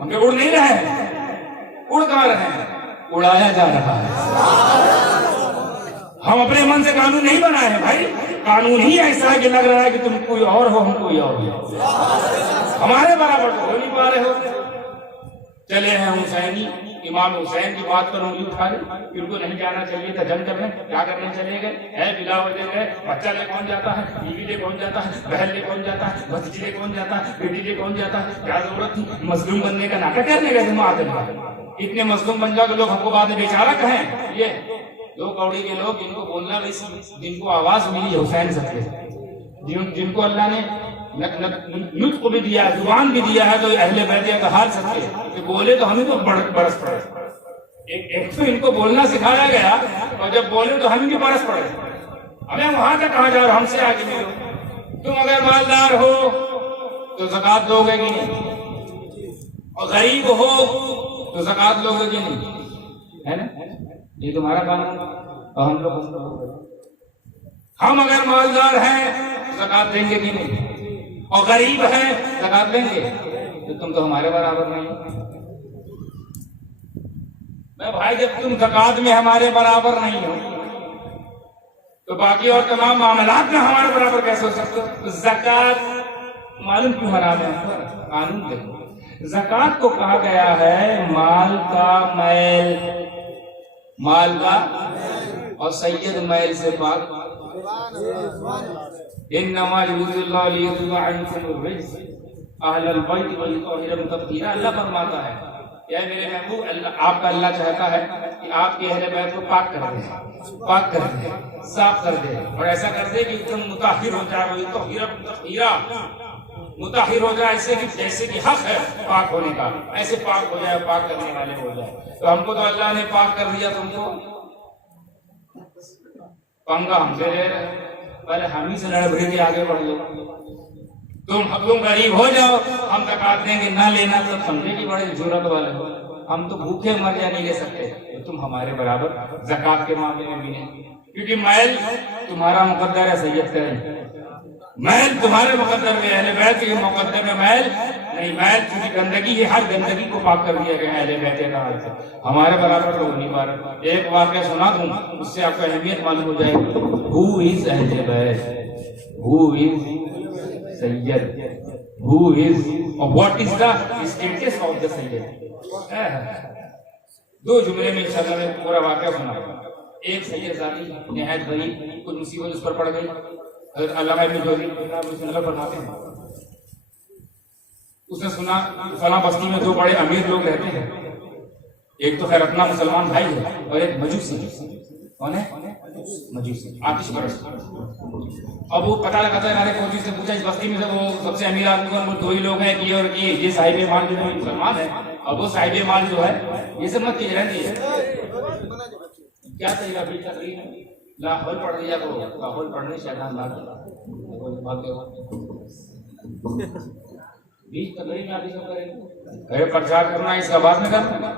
ہم پہ اڑ نہیں رہے ہیں، اڑ کہاں رہے ہیں، اڑایا جا رہا ہے۔ ہم اپنے من سے قانون نہیں بنائے ہیں بھائی، قانون ہی ایسا ہے کہ لگ رہا ہے کہ تم کوئی اور ہو، ہم کوئی اور ہو، ہمارے برابر تو ہو نہیں پا رہے ہو۔ چلے ہیں حسینی، امام حسین کی بات پر انگلی اٹھا لیں، ان کو نہیں جانا چاہیے تھا، جنگ کرنے کیا کرنے چلے گئے، ہے بلا وجہ گئے، بچہ لے کون جاتا ہے، بیوی لے کون جاتا ہے، بہن لے کون جاتا ہے، بھتیجی لے کون جاتا ہے، بیٹی لے کون جاتا ہے، کیا ضرورت تھی مظلوم بننے کا، ناٹک کرنے گئے تھے معادل میں۔ اتنے مظلوم بن جاؤ کہ لوگ ہم کو بعد میں بیچارہ کہیں، یہ دو کوڑی کے لوگ جن کو بولنا نہیں، جن کو آواز ملی حسین سب کے، جن کو اللہ نے نطق بھی دیا ہے، زبان بھی دیا ہے، تو اہل بیت اطہار سب کے کہ بولے تو ہمیں تو برس پڑے۔ ایک تو ان کو بولنا سکھایا گیا، اور جب بولے تو ہمیں بھی برس پڑے۔ ہمیں وہاں تک کہاں جاؤ، ہم سے آگے ملو۔ تم اگر مالدار ہو تو زکوٰۃ دو گے کہ نہیں، اور غریب ہو تو زکوٰۃ دو گے کہ نہیں، ہے نا؟ یہ تمہارا قانون، اور ہم لوگ ہم اگر مالدار ہیں زکوٰۃ دیں گے کہ نہیں، اور غریب ہیں زکوٰۃ دیں گے، تو تم تو ہمارے برابر نہیں۔ میں بھائی جب تم زکوٰۃ میں ہمارے برابر نہیں ہو تو باقی اور تمام معاملات میں ہمارے برابر کیسے ہو سکتے ہو؟ زکوٰۃ معلوم کیوں حرام ہے؟ قانون دیکھو، زکوٰۃ کو کہا گیا ہے مال کا میل، مال کا اور سید میل سے پاک۔ انما یرید اللہ لیذهب عنکم الرجس اہل البیت ویطہرکم تطہیرا۔ اللہ فرماتا ہے یا میرے محبوب، آپ کا اللہ چاہتا ہے کہ آپ کے اہل بیت کو پاک کر دے، پاک کر دے، صاف کر دے، اور ایسا کر دے کہ تم مطہر ہو جائے، ویطہرکم تطہیرا، مطہر ہو جائے ایسے کہ جیسے کہ حق ہے پاک ہونے کا، ایسے پاک ہو جائے، پاک کرنے والے ہو جائے۔ تو ہم کو تو اللہ نے پاک کر دیا، تم کو پنگا ہم سے لے رہے، پہلے ہم ہی سے لڑ بھڑ کے آگے بڑھ لو۔ تم غریب ہو جاؤ، ہم زکوٰۃ دیں گے، نہ لینا تو سمجھے کہ بڑے ضرورت والے ہو، ہم تو بھوکے مر جا نہیں لے سکتے، تو تم ہمارے برابر زکوٰۃ کے معاملے میں بھی نہیں، کیونکہ میل تمہارا مقدر ہے سید کا نہیں، میل تمہارے مقدر میں، اہل بیت کے مقدر میں میل نہیں۔ میل کیونکہ گندگی ہے، ہر گندگی کو پاک کر دیا گیا اہل بیت اطہار سے، ہمارے برابر تو نہیں پا رہا۔ ایک واقعہ سنا دوں، اس سے آپ کو اہمیت معلوم ہو جائے گی۔ ہو از اہل بیت، ہو از سید، who is or what is the status of the سید۔ دو جملے میں انشاءاللہ میں پورا واقعہ سنا۔ ایک سید زادی نہایت غریب، کوئی مصیبت اس پر پڑ گئی، حضرت علامہ ابن جوزی بتاتے ہیں اس نے سنا فلاں بستی میں دو بڑے امیر لوگ رہتے ہیں، ایک تو خیر اپنا مسلمان بھائی ہے اور ایک مجوسی ہے۔ کون ہے؟ مجوسی، آتش پرست۔ اب وہ پتہ لگاتا ہے، ہمارے فوجی سے پوچھا اس بستی میں سے وہ سب سے امیر آدمی کون؟ وہ دو ہی لوگ ہیں، یہ اور یہ صاحب مال جو ہے مسلمان ہے، اب وہ صاحب مال جو ہے یہ سب مت کی رہتی ہے۔ کیا چاہیے ابھی تقریر لاہور پڑھ لیا کرو، لاہور پڑھنے شیطان لا بیچ تقریر میں آدمی سب کریں گے پرچار کرنا، اس کا بعد میں کرنا،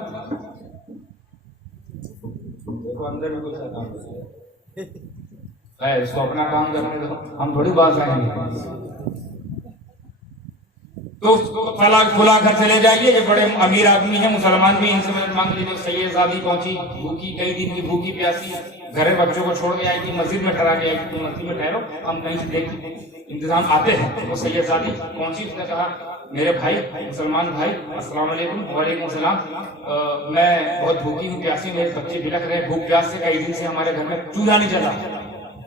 دیکھو اندر بھی کچھ ہے، اس کو اپنا کام کرنے دو، ہم تھوڑی بات کریں گے۔ تو فلاں گھر چلے جائیے، یہ بڑے امیر آدمی ہیں، مسلمان بھی، ان سے مدد مانگ لیجیے۔ سید زادی پہنچی بھوکی، کئی دن کی بھوکی پیاسی، گھر میں بچوں کو چھوڑ کے آئی تھی، مسجد میں ٹھہرا کے آئی تھی، مسجد میں ٹھہرو ہم کہیں سے دیکھ انتظام آتے ہیں۔ وہ سید زادی پہنچی، اس نے کہا میرے بھائی مسلمان بھائی السلام علیکم۔ وعلیکم السلام، میں بہت بھوکی ہوں، پیاسی، میرے بچے بلک رہے بھوک پیاس سے، کئی دن سے ہمارے گھر میں چولہا نہیں چلا،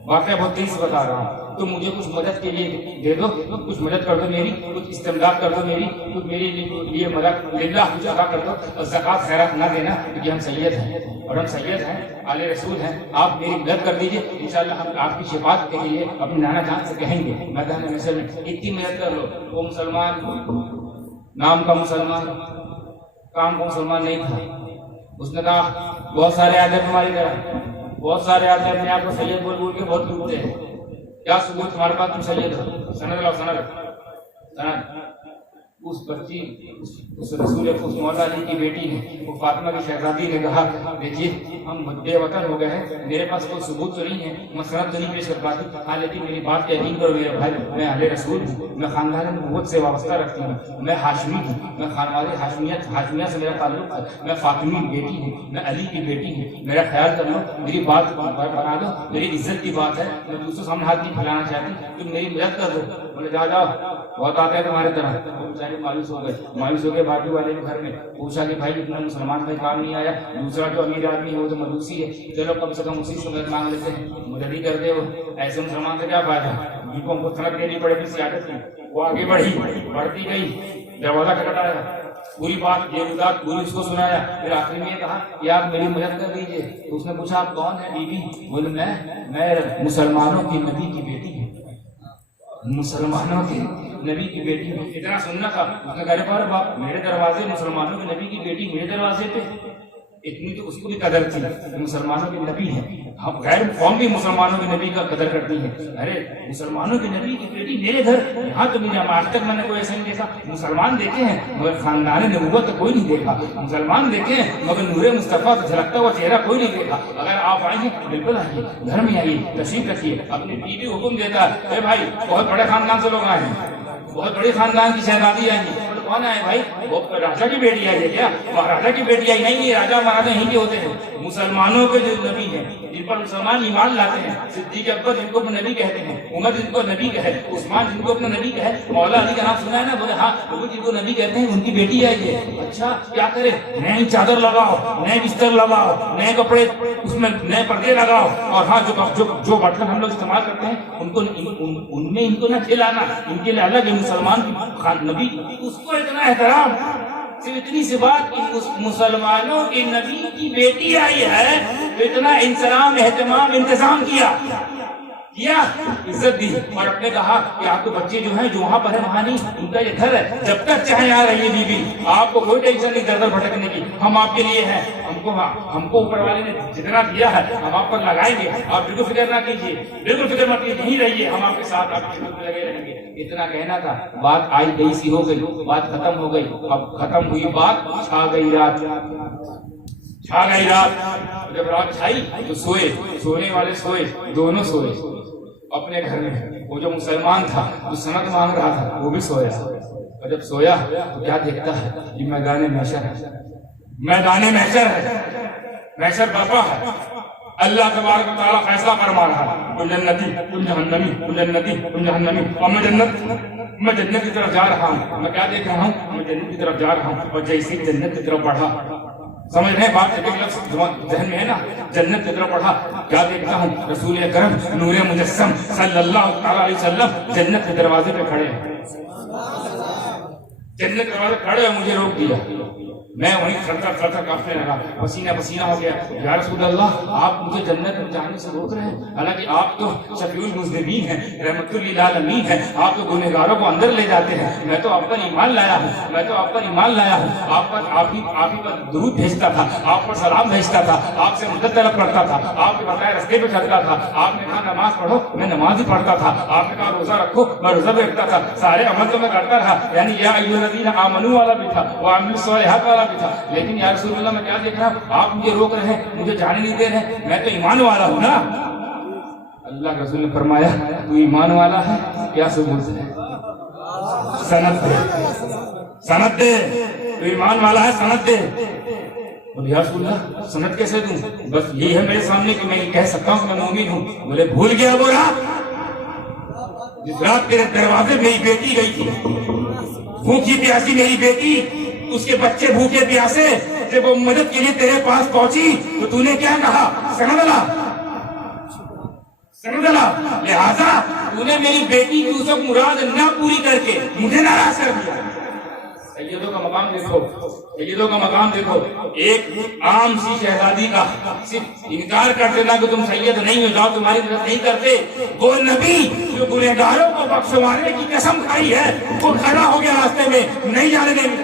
واقعہ بہت دن سے بتا رہا ہوں، تو مجھے کچھ مدد کے لیے دے دو، کچھ مدد کر دو میری، کچھ استمداد کر دو میری، کچھ میرے لیے مدد للہ کچھ ادا کر دو، اور زکوٰۃ خیرات نہ دینا کیونکہ ہم سید ہیں اور ہم سید ہیں، آل رسول ہیں، آپ میری مدد کر دیجیے، انشاءاللہ ہم آپ کی شفاعت کے لیے اپنے نانا جان سے کہیں گے میدان محشر میں اتنی مدد کر لو۔ وہ مسلمان نام کا مسلمان، کام کا مسلمان نہیں تھا، اس نے کہا بہت سارے آدمی ہماری طرح، بہت سارے آدمی اپنے آپ کو سید بول بول کے بہت ڈوبتے ہیں، کیا ثبوت تمہارے پاس تم سید ہو؟ سند لاؤ، سند۔ اس بچی اس رسول اس مولا علی کی بیٹی نے، وہ فاطمہ کی شہزادی نے کہا دیکھیے ہم بے وطن ہو گئے ہیں، میرے پاس کوئی ثبوت تو نہیں ہے، میں سند تو نہیں پیش کر پاتی، ہاں لیکن میری بات یقین کرو میرے بھائی، میں اہل رسول ہوں، میں خاندان نبوت سے وابستہ رکھتی ہوں، میں ہاشمی ہوں، میں خانوادے ہاشمیہ سے میرا تعلق ہے، میں فاطمی بیٹی ہوں، میں علی کی بیٹی ہوں، میرا خیال کر لو، میری بات بنا دو، میری عزت کی بات ہے، میں دوسروں سامنے ہاتھ نہیں پھیلانا چاہتی، تم میری مدد کر دو۔ بولے جاؤ جاؤ، بہت آتے ہیں تمہارے طرح۔ بیچارے مایوس ہو گئے، مایوس ہو کے باجو والے کے گھر میں پوچھا کہ بھائی اتنا مسلمان بھائی کام نہیں آیا، دوسرا جو امیر آدمی ہے وہ تو مجوسی ہے، چلو کم سے کم اسی سے مدد مانگ لیتے ہیں، مدد ہی کر دے، وہ ایسے مسلمان سے کیا فائدہ، جن کو ہم کو سند دینی پڑے گی سیادت کی۔ وہ آگے بڑھی، بڑھتی گئی، دروازہ کھٹکھٹایا، پوری بات یہ بات پوری اس کو سنایا، پھر آخر میں یہ کہا کہ آپ میری مدد کر دیجیے۔ تو اس نے پوچھا آپ کون ہیں بیوی؟ بولے میں مسلمانوں کی نبی کی بیٹی ہوں، مسلمانوں کے نبی کی بیٹی ہوں۔ اتنا سننا تھا، اس نے کہا پر باپ میرے دروازے، مسلمانوں کے نبی کی بیٹی میرے دروازے پہ، اتنی تو اس کو بھی قدر تھی کہ مسلمانوں کے نبی ہیں، ہم غیر قوم بھی مسلمانوں کے نبی کا قدر کرتی ہیں، ارے مسلمانوں کے نبی کی بیٹی میرے گھر، یہاں تو میرے آج تک میں نے کوئی ایسا نہیں دیکھا، مسلمان دیکھے ہیں مگر خاندان نبوت تو کوئی نہیں دیکھا، مسلمان دیکھے ہیں مگر نور مصطفیٰ تو جھلکتا ہوا چہرہ کوئی نہیں دیکھا۔ اگر آپ آئیں گے بالکل آئیے، گھر میں آئیے، تشریف رکھیے۔ اپنی بیوی حکم دیتا ہے اے بھائی بہت بڑے خاندان سے لوگ آئے ہیں، بہت بڑی خاندان کی شہزادی آئی ہے۔ کون آئے بھائی؟ وہ راجا کی بیٹی آئی ہے کیا؟ مہاراجا کی بیٹی آئی نہیں، یہ راجا مہاراجا یہیں کے ہوتے ہیں، مسلمانوں کے جو نبی ہیں جن پر مسلمان ایمان لاتے ہیں، صدیق اکبر جن کو اپنا نبی کہتے ہیں، عمر جن کو نبی کہے، عثمان جن کو اپنا نبی کہے، مولا علی کا نام سنا ہے نا؟ بولے ہاں، وہ جن کو نبی کہتے ہیں ان کی بیٹی آئی ہے۔ اچھا کیا کرے؟ نئی چادر لگاؤ، نئے بستر لگاؤ، نئے کپڑے اس میں نئے پردے لگاؤ، اور ہاں جو برتن ہم لوگ استعمال کرتے ہیں ان کو ان میں ان کو نہ کھلانا، ان کے لیے الگ ہے، مسلمان نبی اس کو اتنا احترام، صرف اتنی سی بات کہ مسلمانوں کے نبی کی بیٹی آئی ہے، اتنا انتظام اہتمام انتظام کیا، عزت دی، اور اپنے کہا کہ آپ کے بچے جو ہیں جو وہاں پر ہے وہاں نہیں، ان کا یہ گھر ہے، جب تک چاہے آ رہی ہے بیوی، آپ کو کوئی ٹینشن نہیں در در بھٹکنے کی، ہم آپ کے لیے ہیں، ہم کو اوپر والے نے جتنا دیا ہے ہم آپ پر لگائیں گے، آپ بالکل فکر نہ کیجیے، بالکل فکر مت کیجیے، یہیں رہیے، ہم آپ کے ساتھ آپ کے ساتھ لگے رہیں گے۔ اتنا کہنا تھا، بات آئی گئی سی ہو گئی، بات ختم ہو گئی، اب ختم ہوئی بات، چھا گئی رات، چھا گئی رات، جب رات چھائی تو سوئے، سونے والے سوئے، دونوں سوئے اپنے گھر میں، وہ جو مسلمان تھا جو سند مانگ رہا تھا وہ بھی سویا، اور جب سویا تو کیا دیکھتا ہے؟ یہ میدان محشر ہے، میدان محشر ہے، محشر برپا ہے، اللہ تبارک و تعالیٰ فیصلہ فرما رہا ہے، کل جنتی کل جہنمی، کل جنتی کل جہنمی، اور میں جنت کی طرف جا رہا ہوں، میں کیا دیکھ رہا ہوں؟ میں جنت کی طرف جا رہا ہوں، اور جیسے جنت کی طرف بڑھا سمجھ رہے ہیں بات؟ ایک لفظ ذہن میں ہے نا، جنت کی طرف پڑھا، کیا دیکھتا ہوں؟ رسول اکرم نور مجسم صلی اللہ تعالی علیہ وسلم جنت کے دروازے پہ کھڑے ہیں، جنت کے دروازے کھڑے ہیں، مجھے روک دیا، میں وہیں تھر کانپنے لگا، پسینہ پسینہ ہو گیا۔ یا رسول اللہ آپ مجھے جنت میں جانے سے روک رہے ہیں، حالانکہ آپ تو شفیع المذنبین ہیں، رحمت للعالمین ہیں، آپ تو گنہگاروں کو اندر لے جاتے ہیں، میں تو آپ پر ایمان لایا ہوں، میں تو آپ پر ایمان لایا ہوں، آپ ہی پر درود بھیجتا تھا، آپ پر سلام بھیجتا تھا، آپ سے مدد طلب کرتا تھا، آپ کے بتائے رستے پہ چلتا تھا، آپ نے کہا نماز پڑھو میں نماز ہی پڑھتا تھا، آپ نے کہا روزہ رکھو میں روزہ بھی رکھتا تھا، سارے عمل تو میں کرتا رہا، یعنی یا ایھا الذین آمنوا والا بھی تھا، وعملوا الصالحات والا بھی تھا، لیکن یا رسول اللہ میں کیا دیکھ رہا ہوں؟ آپ مجھے روک رہے ہیں، مجھے جانے نہیں دے رہے، میں تو ایمان والا ہوں نا۔ اللہ کے رسول نے فرمایا تو ایمان والا ہے، کیا ثبوت ہے؟ سند دے، سند دے، تو ایمان والا ہے، سند دے۔ بولے یا رسول اللہ سند کیسے دوں؟ بس یہی ہے میرے سامنے کہ میں یہ کہہ سکتا ہوں کہ میں مومن ہوں۔ بولے بھول گیا وہ رات جس رات تیرے دروازے میری بیٹی گئی تھی، بھوکی پیاسی میری بیٹی، اس کے بچے بھوکے پیاسے، جب وہ مدد کے لیے تیرے پاس پہنچی تو تو نے کیا کہا؟ سند لا، سند لا، لہذا تو نے میری بیٹی کی اس وقت مراد نہ پوری کر کے مجھے ناراض کر دیا۔ سیدوں کا مقام دیکھو، سیدوں کا مقام دیکھو، ایک عام سی شہزادی کا صرف انکار کر دینا کہ تم سید نہیں ہو جاؤ، تمہاری مدد نہیں کرتے، وہ نبی جو گنہگاروں کو بخشوانے کی قسم کھائی ہے وہ کھڑا ہو گیا راستے میں، نہیں جانے دیں گے،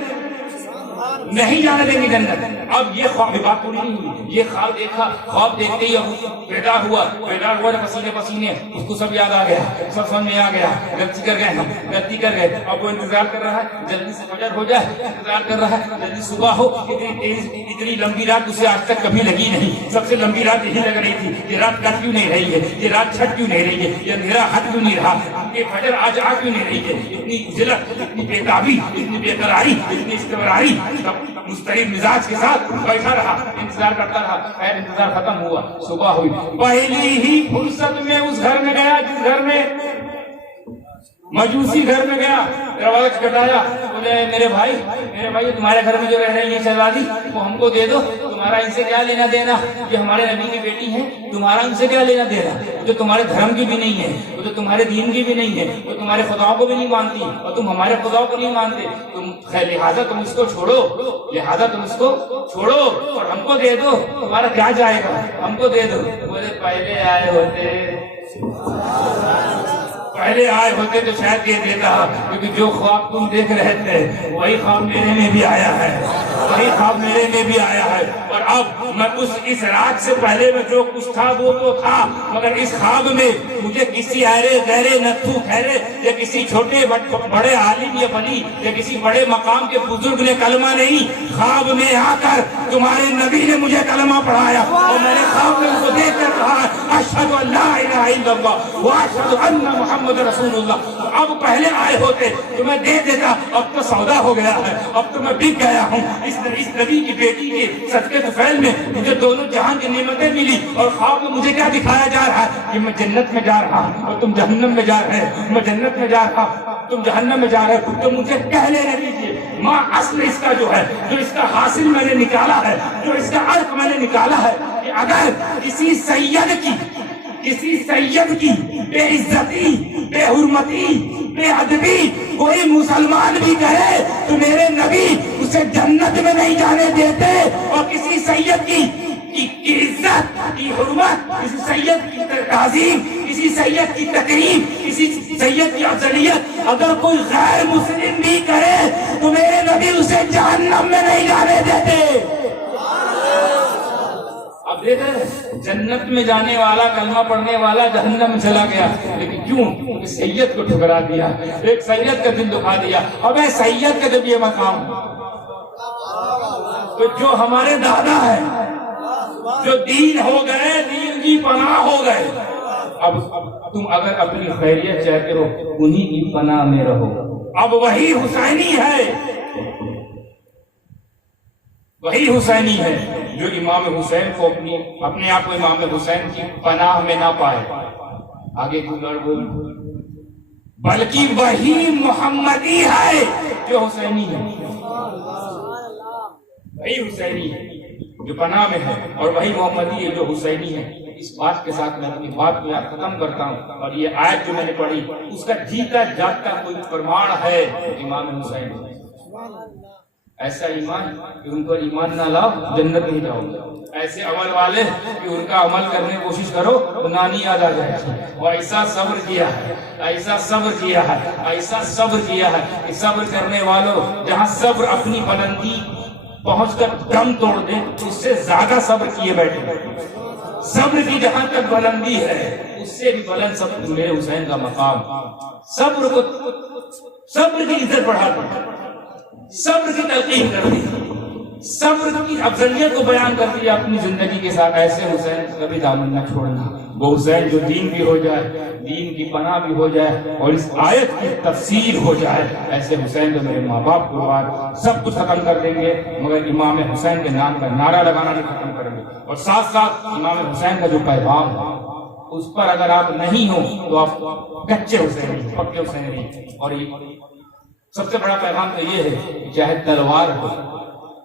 نہیں جانے دیں گے جنت۔ اب یہ خواب بات پوری نہیں ہوئی، یہ خواب دیکھا، خواب دیکھتے ہی بیدار ہوا پسینے پسینے، اس کو سب یاد آ گیا، سب سمجھ میں آ گیا، غلطی کر گئے ہم، غلطی کر گئے۔ اب وہ انتظار کر رہا ہے جلدی سے فجر ہو جائے، انتظار کر رہا ہے جلدی صبح ہو۔ اتنی لمبی رات اسے آج تک کبھی لگی نہیں، سب سے لمبی رات یہی لگ رہی تھی، یہ رات کٹ کیوں نہیں رہی ہے، یہ رات چھٹ کیوں نہیں رہی ہے، یہ اندھیرا ہٹ کیوں نہیں رہا، یہ فجر آج آ کیوں نہیں رہی ہے، اتنی ذلت، اتنی بےتابی، اتنی بے قراری، اتنی استمراری، مضطرب مزاج کے ساتھ بیٹھا رہا، انتظار کرتا رہا۔ خیر انتظار ختم ہوا، صبح ہوئی، پہلی ہی فرصت میں اس گھر میں گیا جس گھر میں مجوسی گھر میں گیا، دروازہ کھٹکایا، بولے میرے بھائی تمہارے گھر میں جو رہ رہی ہے شہزادی وہ ہم کو دے دو، تمہارا ان سے کیا لینا دینا، یہ ہمارے نبی کی بیٹی ہے، تمہارا ان سے کیا لینا دینا، جو تمہارے دھرم کی بھی نہیں ہے، وہ تو تمہارے دین کی بھی نہیں ہے، وہ تمہارے خداؤں کو بھی نہیں مانتی اور تم ہمارے خداؤں کو نہیں مانتے، لہٰذا تم اس کو چھوڑو، لہٰذا تم اس کو چھوڑو اور ہم کو دے دو، تمہارا کیا جائے گا، ہم کو دے دو۔ بولے پہلے آئے ہوتے تو شاید یہ دیتا، کیونکہ جو خواب تم دیکھ رہے تھے وہی خواب میرے میں بھی آیا ہے، وہی خواب میرے میں بھی آیا ہے، اور اب میں اس رات سے پہلے میں جو کچھ تھا وہ تو تھا، مگر اس خواب میں مجھے کسی ایرے غیرے نتھو خیرے یا کسی چھوٹے بڑے عالم یا ولی یا کسی بڑے مقام کے بزرگ نے کلمہ نہیں، خواب میں آ کر تمہارے نبی نے مجھے کلمہ پڑھایا، اور میں نے خواب میں ان کو دیکھ کر کہا اشہد ان لا الہ الا اللہ واشہد ان محمد رسول اللہ۔ اب پہلے آئے ہوتے تو میں دے دیتا، اب تو سودا ہو گیا ہے، اب تو میں بک گیا ہوں۔ اس نبی کی بیٹی کے صدقے طفیل میں مجھے دونوں جہان کی نعمتیں ملی، اور خواب میں مجھے کیا دکھایا جا رہا ہے کہ میں جنت میں جا رہا ہوں اور تم جہنم میں جا رہے ہو، میں جنت میں جا رہا ہوں تم جہنم میں جا رہے ہو، تو مجھے کہہ لینے دیجیے ماں اصل اس کا جو ہے، جو اس کا حاصل میں نے نکالا ہے، جو اس کا عرق میں نے نکالا ہے، کہ اگر کسی سید کی بے عزتی، بے حرمتی، بے ادبی کوئی مسلمان بھی کرے تو میرے نبی اسے جنت میں نہیں جانے دیتے، اور کسی سید کی عزت کی حرمت، کسی سید کی تعظیم، کسی سید کی تکریم، کسی سید کی افضلیت اگر کوئی غیر مسلم بھی کرے تو میرے نبی اسے جہنم میں نہیں جانے دیتے۔ اب دیکھیں جنت میں جانے والا، کلمہ پڑھنے والا جہنم میں چلا گیا، لیکن کیوں؟ کیونکہ سید کو ٹھکرا دیا، ایک سید کا دل دکھا دیا۔ اب اے سید کا جب یہ مقام تو جو ہمارے دادا ہے، جو دین ہو گئے، دین کی پناہ ہو گئے، اب تم اگر اپنی خیریت چاہتے ہو انہی کی پناہ میں رہو۔ اب وہی حسینی ہے، وہی حسینی ہے جو امام حسین کو اپنے آپ کو امام حسین کی پناہ میں نہ پائے، آگے گزر بول، بلکہ وہی محمدی ہے جو حسینی ہے، وہی حسینی ہے جو پناہ میں ہے، اور وہی محمدی ہے جو حسینی ہے۔ اس بات کے ساتھ میں اپنی بات کو یہاں ختم کرتا ہوں، اور یہ آیت جو میں نے پڑھی اس کا جیتا جاگتا کوئی پرماڑ ہے امام حسین۔ ایسا ایمان کہ ان پر ایمان نہ لاؤ جنت نہیں جاؤ گے، ایسے عمل والے کہ ان کا عمل کرنے کی کوشش کرو تو نانی یاد آ جائے گی۔ اور ایسا صبر کیا ہے، ایسا صبر کیا ہے، ایسا صبر کیا ہے کہ صبر کرنے والوں جہاں صبر اپنی بلندی پہنچ کر دم توڑ دے اس سے زیادہ صبر کیے بیٹھے۔ صبر کی جہاں تک بلندی ہے اس سے بھی بلند صبر میرے حسین کا مقام۔ صبر کی عزت بڑھا دی، صبر کی تلقین کر دی، صبر کی افضلیت کو بیان کر دیا اپنی زندگی کے ساتھ۔ ایسے حسین کبھی دامن نہ چھوڑنا، وہ حسین جو دین بھی ہو جائے، دین کی پناہ بھی ہو جائے اور اس آیت کی تفسیر ہو جائے۔ ایسے حسین تو میرے ماں باپ قربان سب کچھ ختم کر دیں گے مگر امام حسین کے نام کا نعرہ لگانا نہیں ختم کریں گے۔ اور ساتھ ساتھ امام حسین کا جو پیغام ہے اس پر اگر آپ نہیں ہو تو آپ کچے حسین، پکے حسین نہیں۔ اور سب سے بڑا پیغام تو یہ ہے کہ چاہے تلوار ہو،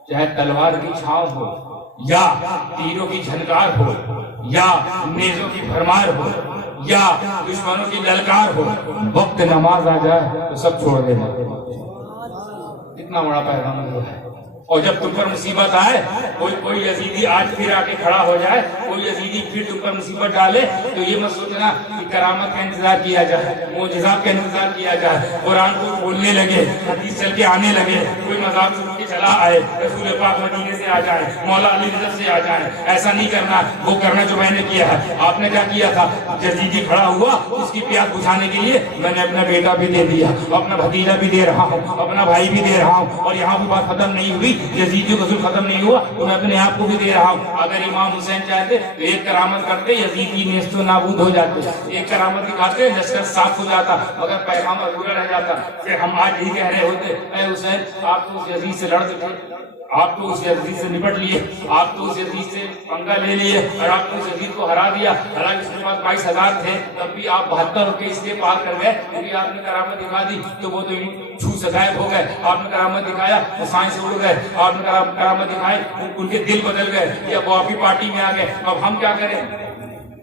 چاہے تلوار کی چھاؤں ہو یا تیروں کی جھنکار ہو یا نیزوں کی بھرمار ہو یا دشمنوں کی للکار ہو، وقت نماز آ جائے تو سب چھوڑ دینا۔ اتنا بڑا پیغام ہے۔ اور جب تم پر مصیبت آئے، کوئی یزیدی آج پھر آ کے کھڑا ہو جائے، کوئی یزیدی پھر تم پر مصیبت ڈالے تو یہ مت سوچنا کہ کرامت کا انتظار کیا جائے، معجزات کا انتظار کیا جائے، قرآن کو بولنے لگے، حدیث چل کے آنے لگے، کوئی مذاق سن کے چلا آئے، رسول پاک مدینے سے آ جائے، مولا علی نجف سے آ جائے۔ ایسا نہیں کرنا، وہ کرنا جو میں نے کیا ہے۔ آپ نے کیا کیا تھا؟ یزیدی کھڑا ہوا، اس کی پیاس بجھانے کے لیے میں نے اپنا بیٹا بھی دے دیا، اپنا بھتیجا بھی دے رہا ہوں، اپنا بھائی بھی دے رہا ہوں، اور یہاں بھی بات ختم نہیں ہوئی، یزیدی کا ظلم ختم نہیں ہوا تو میں اپنے آپ کو بھی دے رہا ہوں۔ اگر امام حسین چاہتے تو ایک کرامت کرتے، یزیدی نیست و نابود ہو جاتے، ایک کرامت دکھاتے لشکر صاف ہو جاتا، مگر پیغام ادھورا رہ جاتا۔ پھر ہم آج یہی کہہ رہے ہوتے، اے حسین آپ تو اس یزید سے لڑ چکے، آپ تو اس یزید سے نپٹ لیے، آپ تو اس یزید سے پنگا لے لیے اور آپ نے اس یزید کو ہرا دیا۔ حالانکہ اس کے پاس 22,000 تھے، تب بھی آپ 72 کے اس لیے پار کر گئے کیونکہ آپ نے کرامت دکھا دی تو وہ تو چھو سے غائب ہو گئے۔ آپ نے کرامت دکھایا وہ سائنس سے اڑ گئے، آپ نے کرامت دکھائی ان کے دل بدل گئے یا وہ آپ کی پارٹی میں آ گئے۔ اب ہم کیا کریں؟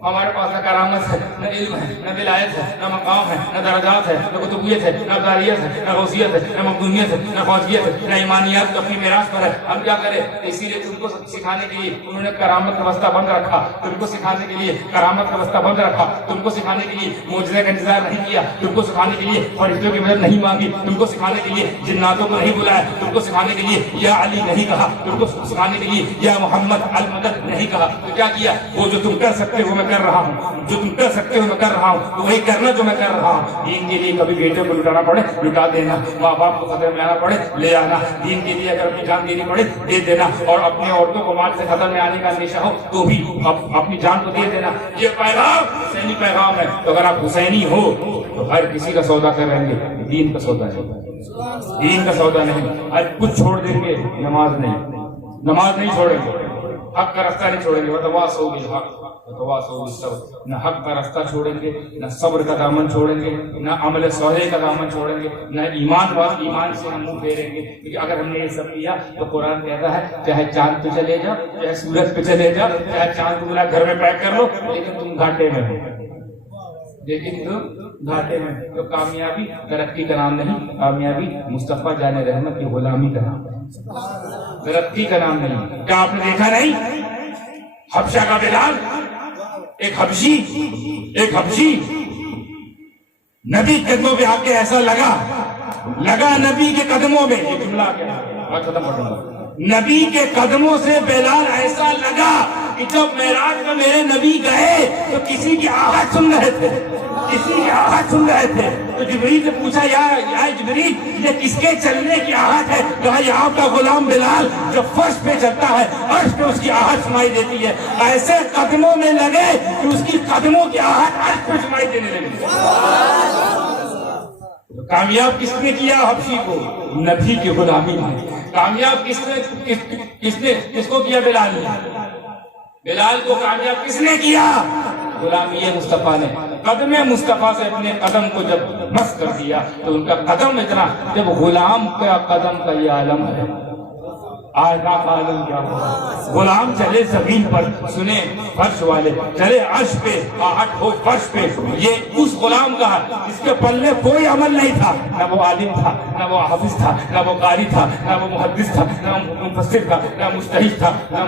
ہمارے پاس نہ کرامت ہے، نہ علم ہے، نہ ولایت ہے، نہ مقام ہے، نہ درجات ہے، نہ قطبیت ہے، نہ داریت ہے، نہ غوثیت ہے، نہ مقدونیت ہے، نہ خواجیت ہے، نہ ایمانیات تو اپنی میراث پر ہے۔ ہم کیا کریں؟ اسی لیے تم کو سکھانے کے لیے انہوں نے کرامت کا واسطہ بند رکھا، تم کو سکھانے کے لیے کرامت کا واسطہ بند رکھا، تم کو سکھانے کے لیے معجزے کا انتظار نہیں کیا، تم کو سکھانے کے لیے فرشتوں کی مدد نہیں مانگی، تم کو سکھانے کے لیے جناتوں کو نہیں بلایا، تم کو سکھانے کے لیے یا علی نہیں کہا، تم کو سکھانے کے لیے یا محمد المدد نہیں کہا۔ تو کیا کیا؟ وہ جو تم کر سکتے ہو میں کر رہا ہوں، جو تم کر سکتے ہو میں کر رہا ہوں، تو وہی کرنا جو میں کر رہا ہوں۔ دین کے لیے کبھی بیٹے کو لٹانا پڑے لٹا دینا، ماں باپ کو خطرے میں آنا پڑے لے آنا، دین کے لیے اگر اپنی جان دینی پڑے دے دینا، اور اپنے عورتوں کو مال سے خطر میں آنے کا اندیشہ ہو تو بھی اپنی جان کو دے دینا۔ یہ پیغام حسینی پیغام ہے۔ تو اگر آپ حسینی ہو تو ہر کسی کا سودا کریں گے، دین کا سودا نہیں، دین کا سودا نہیں۔ ہر کچھ چھوڑ دیں گے، نماز نہیں چھوڑیں گے، حق کا راستہ نہیں چھوڑیں گے۔ وتواصوا بالحق وتواصوا بالصبر، نہ حق کا راستہ چھوڑیں گے، نہ صبر کا دامن چھوڑیں گے، نہ عمل صالح کا دامن چھوڑیں گے، نہ ایمان سے ہم منہ پھیریں گے۔ کیونکہ اگر ہم نے یہ سب کیا تو قرآن کہتا ہے چاہے چاند پہ چلے جاؤ، چاہے سورج پہ چلے جاؤ، چاہے چاند کو بلا گھر میں پیک کر لو، لیکن تم گھاٹے میں ہو، گھاٹے میں۔ تو کامیابی ترقی کا نام نہیں، کامیابی مصطفیٰ جان رحمت کی غلامی کا نام ہے، ترقی کا نام نہیں۔ کیا آپ نے دیکھا نہیں حبشہ کا بلال، ایک حبشی نبی قدموں پہ آ کے ایسا لگا نبی کے قدموں میں، یہ جملہ کیا ختم کر رہا ہوں، نبی کے قدموں سے بلال ایسا لگا کہ جب معراج میں میرے نبی گئے تو کسی کی آہٹ سن رہے تھے، تو جبریل سے پوچھا یا جبریل یہ کس کے چلنے کی آہٹ ہے؟ کہا یہ آپ کا غلام بلال جو فرش پہ چلتا ہے عرش پہ اس کی آہٹ سنائی دیتی ہے۔ ایسے قدموں میں لگے کہ اس کی قدموں کی آہٹ عرش پہ سنائی دینے لگی۔ کامیاب کس نے کیا حبشی کو؟ نبی کی غلامی میں۔ کامیاب کس کو کیا؟ بلال کو کامیاب کس نے کیا؟ غلامی مصطفیٰ نے۔ قدم مصطفیٰ سے اپنے قدم کو جب مس کر دیا تو ان کا قدم اتنا، جب غلام کا قدم کا یہ عالم ہے، آج کا عالم کیا ہوا. غلام چلے زمین پر سنے فرش والے, چلے عرش پہ آہٹ ہو فرش پہ. یہ اس غلام کا جس کے پلے کوئی عمل نہیں تھا, نہ وہ عالم تھا, نہ وہ حافظ تھا, نہ وہ قاری تھا, نہ وہ محدث تھا, نہ مفسر تھا, نہ مجتہد تھا, نہ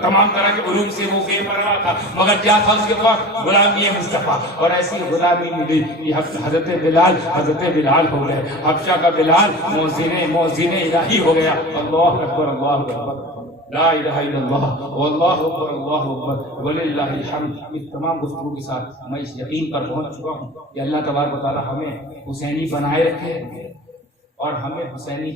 تمام طرح کے علوم سے وہ بے پرواہ تھا, مگر کیا تھا اس کے پاس؟ غلامی مصطفیٰ. اور ایسی غلامی ملی کہ حضرت بلال ہو گئے. حبشہ کا بلال موذن الہی ہو گیا. اللہ اکبر, اللہ اکبر, لا الہ الا اللہ, واللہ اکبر, اللہ اکبر, وللہ الحمد. اس تمام گفتگو کے ساتھ میں اس یقین پر پہنچ چکا ہوں کہ اللہ تبارک و تعالی ہمیں حسینی بنائے رکھے اور ہمیں حسینی